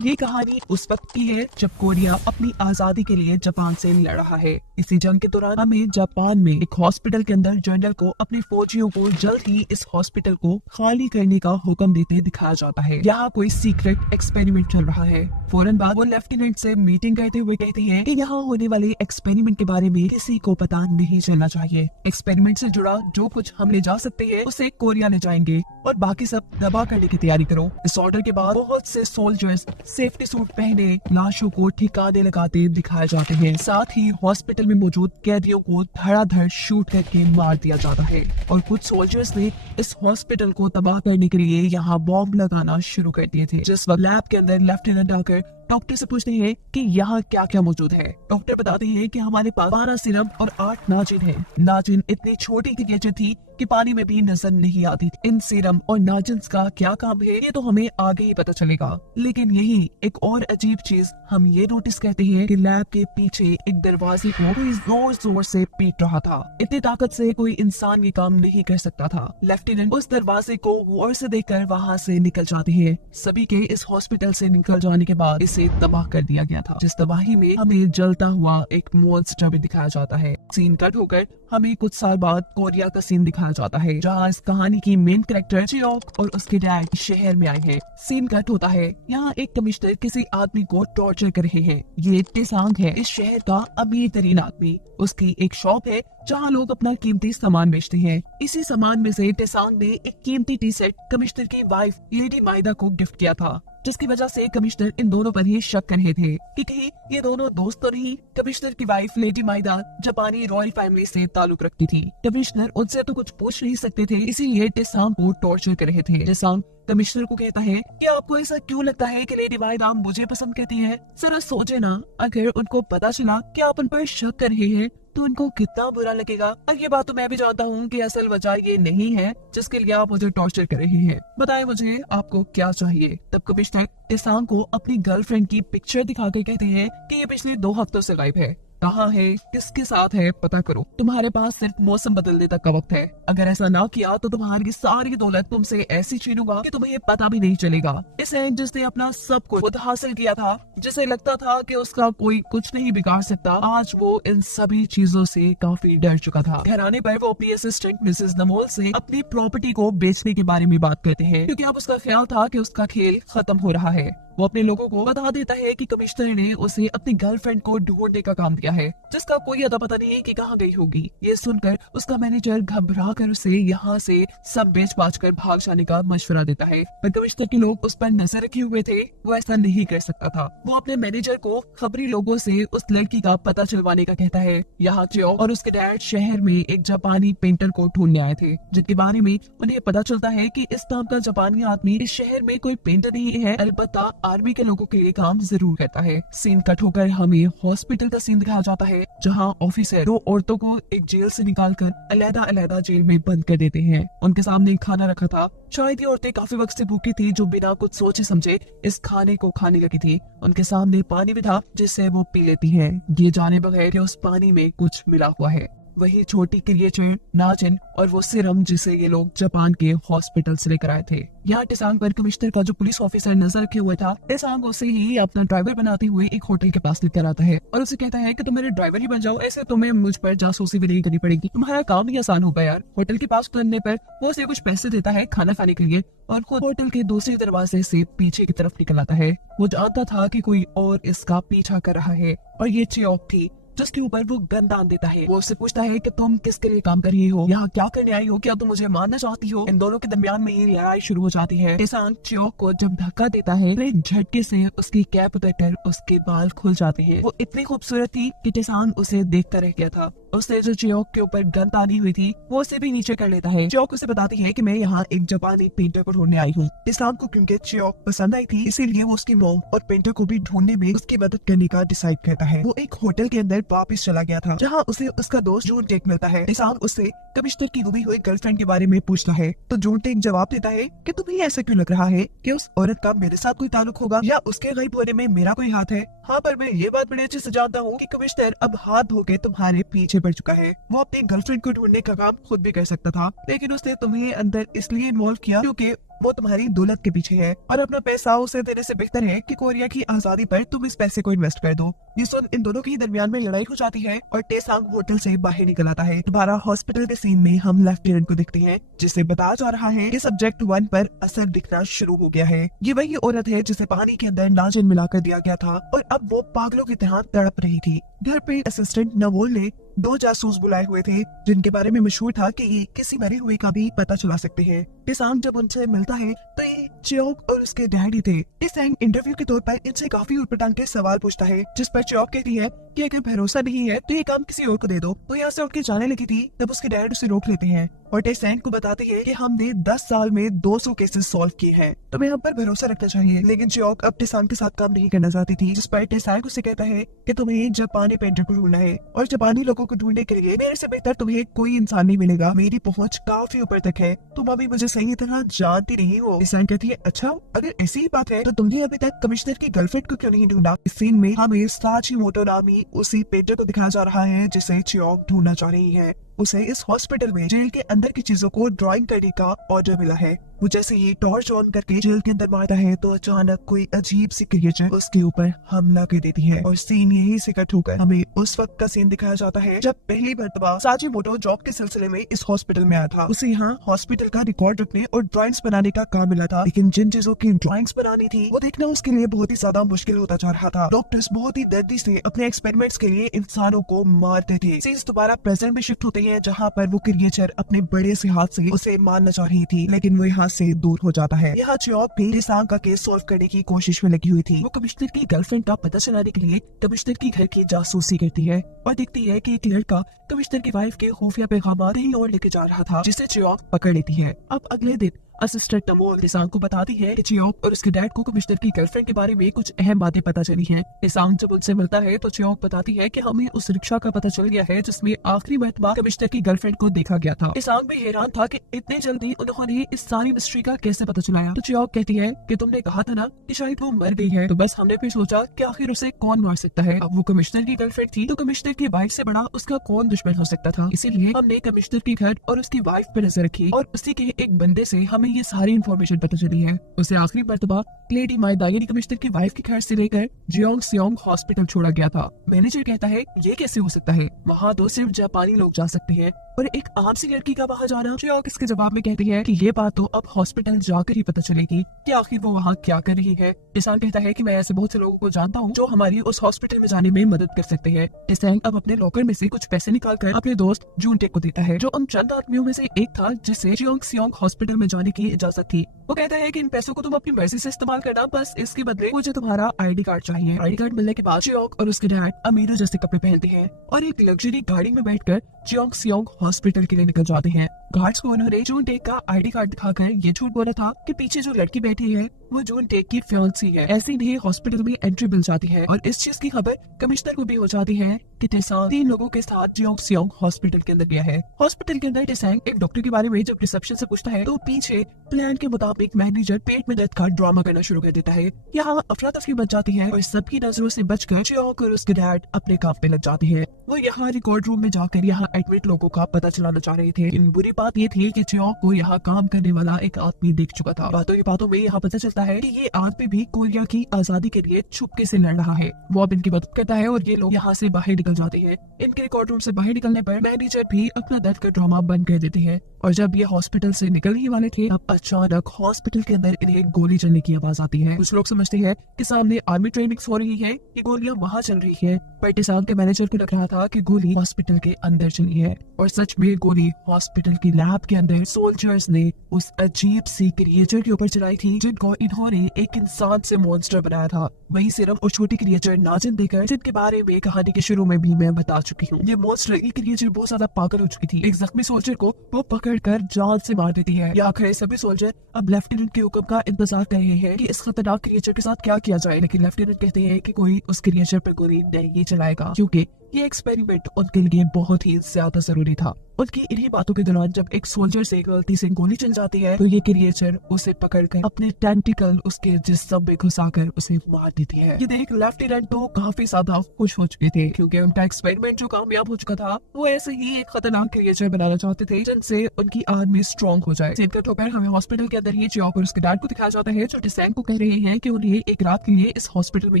ये कहानी उस वक्त की है जब कोरिया अपनी आजादी के लिए जापान से लड़ रहा है। इसी जंग के दौरान हमें जापान में एक हॉस्पिटल के अंदर जनरल को अपने फौजियों को जल्द ही इस हॉस्पिटल को खाली करने का हुक्म देते दिखाया जाता है। यहाँ कोई सीक्रेट एक्सपेरिमेंट चल रहा है। फौरन बाद वो लेफ्टिनेंट से मीटिंग करते हुए कहती है कि यहाँ होने वाले एक्सपेरिमेंट के बारे में किसी को पता नहीं चलना चाहिए। एक्सपेरिमेंट से जुड़ा जो कुछ हम ले जा सकते हैं उसे कोरिया ले जाएंगे और बाकी सब दबा करने की तैयारी करो। इस ऑर्डर के बाद बहुत से सोल्जर्स सेफ्टी सूट पहने लाशों को ठिकाने लगाते दिखाए जाते हैं। साथ ही हॉस्पिटल में मौजूद कैदियों को धड़ाधड़ शूट करके मार दिया जाता है और कुछ सोल्जर्स ने इस हॉस्पिटल को तबाह करने के लिए यहाँ बॉम्ब लगाना शुरू कर दिए थे। जिस वक्त लैब के अंदर लेफ्टिनेंट आकर डॉक्टर से पूछते हैं कि यहाँ क्या क्या मौजूद है। डॉक्टर बताते हैं कि हमारे पास 12 सीरम और 8 नाजिन है। नाजिन इतनी छोटी क्रिएचर थी कि पानी में भी नजर नहीं आती थी। इन सीरम और नाजिन का क्या काम है ये तो हमें आगे ही पता चलेगा। लेकिन यही एक और अजीब चीज हम ये नोटिस करते हैं कि लैब के पीछे एक दरवाजे को कोई जोर जोर से पीट रहा था। इतनी ताकत से कोई इंसान ये काम नहीं कर सकता था। लेफ्टिनेंट उस दरवाजे को गौर से देखकर वहाँ से निकल जाते हैं। सभी के इस हॉस्पिटल से निकल जाने के बाद इसे तबाह कर दिया गया था। जिस तबाही में हमें जलता हुआ एक मॉन्स्टर भी दिखाया जाता है। सीन कट होकर हमें कुछ साल बाद कोरिया का सीन दिखाया जाता है जहाँ इस कहानी की मेन कैरेक्टर चियोक और उसके डैड शहर में आए हैं। सीन कट होता है यहाँ एक कमिश्नर किसी आदमी को टॉर्चर कर रहे हैं। ये टेसांग है इस शहर का अमीर तरीन आदमी। उसकी एक शॉप है जहाँ लोग अपना कीमती सामान बेचते हैं। इसी सामान में से टेसांग ने एक कीमती टी शर्ट कमिश्नर की वाइफ लेडी माइदा को गिफ्ट किया था, जिसकी वजह से कमिश्नर इन दोनों पर ही शक कर रहे थे कि कहीं ये दोनों दोस्त तो नहीं। कमिश्नर की वाइफ लेडी माइदा जापानी रॉयल फैमिली से ताल्लुक रखती थी। कमिश्नर उनसे तो कुछ पूछ नहीं सकते थे, इसीलिए टेसांग को टॉर्चर कर रहे थे। टेसांग कमिश्नर को कहता है कि आपको ऐसा क्यों लगता है कि लेडी माइदा मुझे पसंद करती है। जरा सोचे ना, अगर उनको पता चला कि आप उन पर शक कर रहे हैं तो उनको कितना बुरा लगेगा। और ये बात तो मैं भी जानता हूँ कि असल वजह ये नहीं है जिसके लिए आप मुझे टॉर्चर कर रहे हैं। बताएं मुझे आपको क्या चाहिए। तब कमिश्नर टेसांग को अपनी गर्लफ्रेंड की पिक्चर दिखाकर कहते हैं कि ये पिछले 2 हफ्तों से गायब है। कहाँ है, किसके साथ है, पता करो। तुम्हारे पास सिर्फ मौसम बदलने तक का वक्त है। अगर ऐसा ना किया तो तुम्हारी सारी दौलत तुमसे ऐसी छीनूंगा कि तुम्हें पता भी नहीं चलेगा। इस है जिसने अपना सब कुछ खुद हासिल किया था, जिसे लगता था कि उसका कोई कुछ नहीं बिगाड़ सकता, आज वो इन सभी चीजों से काफी डर चुका था। घर आने पर वो अपनी असिस्टेंट मिसेस नमोल से अपनी प्रॉपर्टी को बेचने के बारे में बात करते हैं, क्योंकि अब उसका ख्याल था कि उसका खेल खत्म हो रहा है। वो अपने लोगों को बता देता है कि कमिश्नर ने उसे अपनी गर्लफ्रेंड को ढूंढने का काम दिया है, जिसका कोई अता पता नहीं कि कहाँ गई होगी। ये सुनकर उसका मैनेजर घबरा कर उसे यहाँ से सब बेच बाच कर भाग जाने का मशवरा देता है, पर कमिश्नर के लोग उस पर नजर रखे हुए थे। वो ऐसा नहीं कर सकता था। वो अपने मैनेजर को खबरी लोगों से उस लड़की का पता चलवाने का कहता है। यहाँ चियो और उसके डैड शहर में एक जापानी पेंटर को ढूंढने आए थे, जिनके बारे में उन्हें पता चलता है कि इस नाम का जापानी आदमी इस शहर में कोई पेंटर नहीं है, अलबत्ता आर्मी के लोगों के लिए काम जरूर करता है। सीन कट होकर हमें हॉस्पिटल का सीन दिखाया जाता है जहां ऑफिसर 2 औरतों को एक जेल से निकालकर अलग-अलग जेल में बंद कर देते हैं। उनके सामने खाना रखा था। शायद ये औरतें काफी वक्त से भूखी थी, जो बिना कुछ सोचे समझे इस खाने को खाने लगी थी। उनके सामने पानी भी था जिससे वो पी लेती हैं, ये जाने बगैर कि उस पानी में कुछ मिला हुआ है। वही छोटी क्रिएचर नाजिन और वो सीरम जिसे ये लोग जापान के हॉस्पिटल से लेकर आए थे। यहाँ टेसांग पर कमिश्नर का जो पुलिस ऑफिसर नजर रखे हुए था, टेसांग उसे ही अपना ड्राइवर बनाते हुए एक होटल के पास लेकर आता है और उसे कहता है कि तुम मेरे ड्राइवर ही बन जाओ, ऐसे तुम्हें मुझ पर जासूसी भी नहीं करनी पड़ेगी, तुम्हारा काम ही आसान होगा यार। होटल के पास उतरने पर वो उसे कुछ पैसे देता है खाना खाने के लिए और खुद होटल के दूसरे दरवाजे से पीछे की तरफ निकल आता है। वो जानता था कि कोई और इसका पीछा कर रहा है और ये चियोक थी जिसके ऊपर वो गन दान देता है। वो उससे पूछता है कि तुम किसके लिए काम कर रही हो, यहाँ क्या करने आई हो, क्या तुम मुझे मारना चाहती हो। इन दोनों के दरमियान में ही लड़ाई शुरू हो जाती है। टेसांग चियोक को जब धक्का देता है तो एक झटके से उसकी कैप उतरकर उसके बाल खुल जाते हैं। वो इतनी खूबसूरत थी कि टेसांग उसे देखता रह गया था। उसने जो चियोक के ऊपर गन तानी हुई थी वो उसे भी नीचे कर लेता है। चियोक उसे बताती है कि मैं यहाँ एक जापानी पेंटर को ढूंढने आई हूँ। टेसांग को क्योंकि चियोक पसंद आई थी, इसीलिए वो उसकी मॉम और पेंटर को भी ढूंढने में उसकी मदद करने का डिसाइड करता है। वो एक होटल के अंदर वापस चला गया था जहाँ उसे उसका दोस्त जून टेक मिलता है। टेसांग उससे कमिश्नर की गुमी हुई गर्लफ्रेंड के बारे में पूछता है तो जून टेक जवाब देता है कि तुम्हें ऐसा क्यों लग रहा है कि उस औरत का मेरे साथ कोई ताल्लुक होगा या उसके गायब होने में मेरा कोई हाथ है। हाँ, पर मैं ये बात बड़े अच्छे से जानता हूँ कि कमिश्नर अब हाथ धो के तुम्हारे पीछे पड़ चुका है। वो अपनी गर्लफ्रेंड को ढूंढने का काम खुद भी कर सकता था, लेकिन उसने तुम्हें अंदर इसलिए इन्वॉल्व किया क्योंकि वो तुम्हारी दौलत के पीछे है और अपना पैसा उसे देने से बेहतर है कि कोरिया की आजादी पर तुम इस पैसे को इन्वेस्ट कर दो। ये सुन इन दोनों के दरमियान में लड़ाई हो जाती है और टेसांग होटल से बाहर निकल आता है। दोबारा हॉस्पिटल के सीन में हम लेफ्टिनेंट को देखते हैं जिसे बताया जा रहा है कि सब्जेक्ट 1 पर असर दिखना शुरू हो गया है। ये वही औरत है जिसे पानी के अंदर नाजन मिलाकर दिया गया था और अब वो पागलों की तरह तड़प रही थी। घर पे असिस्टेंट नवोल ने 2 जासूस बुलाए हुए थे जिनके बारे में मशहूर था कि ये किसी मरे हुए का भी पता चला सकते हैं। टेसांग जब उनसे मिलता है तो ये चियोक और उसके डैडी थे। टेसांग इंटरव्यू के तौर पर इनसे काफी उटपटांग के सवाल पूछता है जिस पर चियोक कहती है कि अगर भरोसा नहीं है तो ये काम किसी और को दे दो। वो यहाँ से उठ के जाने लगी थी तब उसके डैड उसे रोक लेते हैं और टेसांग को बताते हैं कि हमने 10 साल में 200 केसेस सॉल्व किए हैं, तुम्हें हम पर भरोसा रखना चाहिए। लेकिन चियोक अब टेसांग के साथ काम नहीं करना चाहती थी, जिस पर टेसांग उसे कहता है कि तुम्हें जापानी पेंटर को ढूंढना है और जापानी लोगों को ढूंढने के लिए मेरे से बेहतर तुम्हें कोई इंसान नहीं मिलेगा। मेरी पहुंच काफी ऊपर तक है, तुम अभी मुझे सही तरह जानती नहीं हो। टेसांग कहती है अच्छा अगर ऐसी ही बात है तो तुमने अभी तक कमिश्नर की गर्लफ्रेंड को क्यों नहीं ढूंढा। इस सीन में हमें साचिमोटो नामी उसी पेंटर को दिखाया जा रहा है जिसे चियोक ढूंढना चाह रही है। उसे इस हॉस्पिटल में जेल के अंदर की चीजों को ड्राइंग करने का ऑर्डर मिला है। वो जैसे ही टॉर्च ऑन करके जेल के अंदर मारता है तो अचानक कोई अजीब सी क्रिएचर उसके ऊपर हमला कर देती है और सीन यही से कट होकर हमें उस वक्त का सीन दिखाया जाता है जब पहली मर्तबा साचिमोटो जॉब के सिलसिले में इस हॉस्पिटल में आया था। उसे यहाँ हॉस्पिटल का रिकॉर्ड रखने और ड्राइंग्स बनाने का काम मिला था, लेकिन जिन चीजों की ड्राइंग्स बनानी थी वो देखना उसके लिए बहुत ही ज्यादा मुश्किल होता जा रहा था। डॉक्टर्स बहुत ही दर्दी से अपने एक्सपेरिमेंट्स के लिए इंसानों को मारते थे। सीन्स दोबारा प्रेजेंट में शिफ्ट होते हैं जहाँ पर वो क्रिएचर अपने बड़े से हाथ से उसे मारना चाह रही थी, लेकिन वो यहाँ से दूर हो जाता है। यहाँ चियोक भी टेसांग का केस सॉल्व करने की कोशिश में लगी हुई थी। वो कमिश्नर की गर्लफ्रेंड का पता चलाने के लिए कमिश्नर की घर की जासूसी करती है और देखती है कि एक लड़का कमिश्नर की वाइफ के खुफिया पैगाम कहीं और लेके जा रहा था, जिसे चियोक पकड़ लेती है। अब अगले दिन असिस्टेंट नमोल टेसांग को बताती है कि चियोक और उसके डैड को कमिश्नर की गर्लफ्रेंड के बारे में कुछ अहम बातें पता चली हैं। टेसांग जब उनसे मिलता है तो चियोक बताती है कि हमें उस रिक्शा का पता चल गया है जिसमें आखिरी मर्तबा कमिश्नर की गर्लफ्रेंड को देखा गया था। टेसांग भी हैरान था कि इतने जल्दी उन्होंने इस सारी मिस्ट्री का कैसे पता चलाया। तो चियोक कहती है कि तुमने कहा था ना कि शायद वो मर गई है, तो बस हमने फिर सोचा कि आखिर उसे कौन मार सकता है। अब वो कमिश्नर की गर्लफ्रेंड थी तो कमिश्नर की वाइफ से बड़ा उसका कौन दुश्मन हो सकता था। इसीलिए हमने कमिश्नर की घर और उसकी वाइफ पर नजर रखी और उसी के एक बंदे से हमें ये सारी इन्फॉर्मेशन पता चली है। उसे आखिरी मर्तबा क्लेडी माइदागी कमिश्नर की वाइफ के घर से लेकर जियोंगसियोंग हॉस्पिटल छोड़ा गया था। मैनेजर कहता है ये कैसे हो सकता है, वहाँ तो सिर्फ जापानी लोग जा सकते हैं और एक आम सी लड़की का वहाँ जाना। चियोक इसके जवाब में कहती है कि ये बात तो अब हॉस्पिटल जाकर ही पता चलेगी कि आखिर वो वहाँ क्या कर रही है। टेसांग कहता है कि मैं ऐसे बहुत से लोगों को जानता हूँ जो हमारी उस हॉस्पिटल में जाने में मदद कर सकते हैं। टेसांग अब अपने लॉकर में से कुछ पैसे निकालकर अपने दोस्त जूनटेक को देता है, जो उन चंद आदमियों में से एक था जिसे जियोंगसियोंग हॉस्पिटल में जाने की इजाजत थी। वो कहता है कि इन पैसों को तुम अपनी मर्जी से इस्तेमाल करना, बस इसके बदले मुझे तुम्हारा आईडी कार्ड चाहिए। आईडी कार्ड मिलने के बाद चियोक और उसके डैड अमीरों जैसे कपड़े पहनते हैं और एक लग्जरी गाड़ी में बैठकर जियोंगसियोंग हॉस्पिटल के लिए निकल जाते हैं। गार्ड्स को उन्होंने जूनटेक का आईडी कार्ड दिखाकर ये झूठ बोला था कि पीछे जो लड़की बैठी है वो जूनटेक की फियांसी है। ऐसे ही हॉस्पिटल में एंट्री मिल जाती है और इस चीज की खबर कमिश्नर को भी हो जाती है कि टेसांग 3 लोगों के साथ जियोंगसियोंग हॉस्पिटल के अंदर गया है। हॉस्पिटल के अंदर टेसांग एक डॉक्टर के बारे में जब रिसेप्शन से पूछता है तो पीछे प्लान के मुताबिक मैनेजर पेट में दर्द का ड्रामा करना शुरू कर देता है। यहाँ अफरा तफरी मच जाती है और सबकी नजरों से बचकर चियोक और उसके डैड अपने काम पे लग जाते हैं। वो यहाँ रिकॉर्ड रूम में जाकर यहाँ एडमिट लोगों का पता चलाना चाह रहे थे। इन बुरी बात ये थी कि चियोक को यहाँ काम करने वाला एक आदमी देख चुका था। बातों में यहाँ पता चलता है कि ये आदमी भी कोरिया की आजादी के लिए छुपके से लड़ रहा है। वो अब इनकी मदद करता है और ये लोग यहाँ से बाहर निकल जाते हैं। इनके रिकॉर्ड रूम से बाहर निकलने पर मैनेजर भी अपना दर्द का ड्रामा बंद कर देते हैं और जब ये हॉस्पिटल से निकल ही वाले थे तब अचानक हॉस्पिटल के अंदर इन्हें गोली चलने की आवाज आती है। कुछ लोग समझते हैं कि सामने आर्मी ट्रेनिंग हो रही है, ये गोलियां वहाँ चल रही है, पर टेसांग के मैनेजर को लग रहा था कि गोली हॉस्पिटल के अंदर चली है और सच में गोली हॉस्पिटल की लैब के अंदर सोल्जर्स ने उस अजीब सी क्रिएचर के ऊपर चलाई थी जिनको इन्होंने एक इंसान से मॉन्स्टर बनाया था। वही सिर्फ और छोटी क्रिएचर नाजिन देकर जिनके बारे में कहानी के शुरू में भी मैं बता चुकी हूँ। ये मॉन्स्टर ये क्रिएचर बहुत ज्यादा पागल हो चुकी थी। एक जख्मी सोल्जर को वो पकड़कर जान से मार देती है। यहाँ खड़े सभी सोल्जर अब लेफ्टिनेंट के हुक्म का इंतजार कर रहे हैं कि इस खतरनाक क्रिएचर के साथ क्या किया जाए, लेकिन लेफ्टिनेंट कहते हैं कि कोई उस क्रिएचर पर गोली नहीं चलाएगा क्योंकि ये एक्सपेरिमेंट उनके लिए बहुत ही ज्यादा जरूरी था। उनकी इन्हीं बातों के दौरान जब एक सोल्जर से गलती से गोली चल जाती है तो ये क्रिएचर उसे पकड़कर अपने टेंटिकल उसके जिस्म में घुसाकर उसे मार देती है। ये देख लेफ्टिनेंट तो काफी ज्यादा खुश हो चुके थे क्योंकि उनका एक्सपेरिमेंट जो कामयाब हो चुका था वो ऐसे ही एक खतरनाक क्रिएचर बनाना चाहते थे जिनसे उनकी आर्मी स्ट्रॉन्ग हो जाए। सीन कट होकर हमें हॉस्पिटल के अंदर ही चियोक और उसके डैड को दिखाया जाता है जो टिसैंग को कह रहे हैं कि उन्हें एक रात के लिए इस हॉस्पिटल में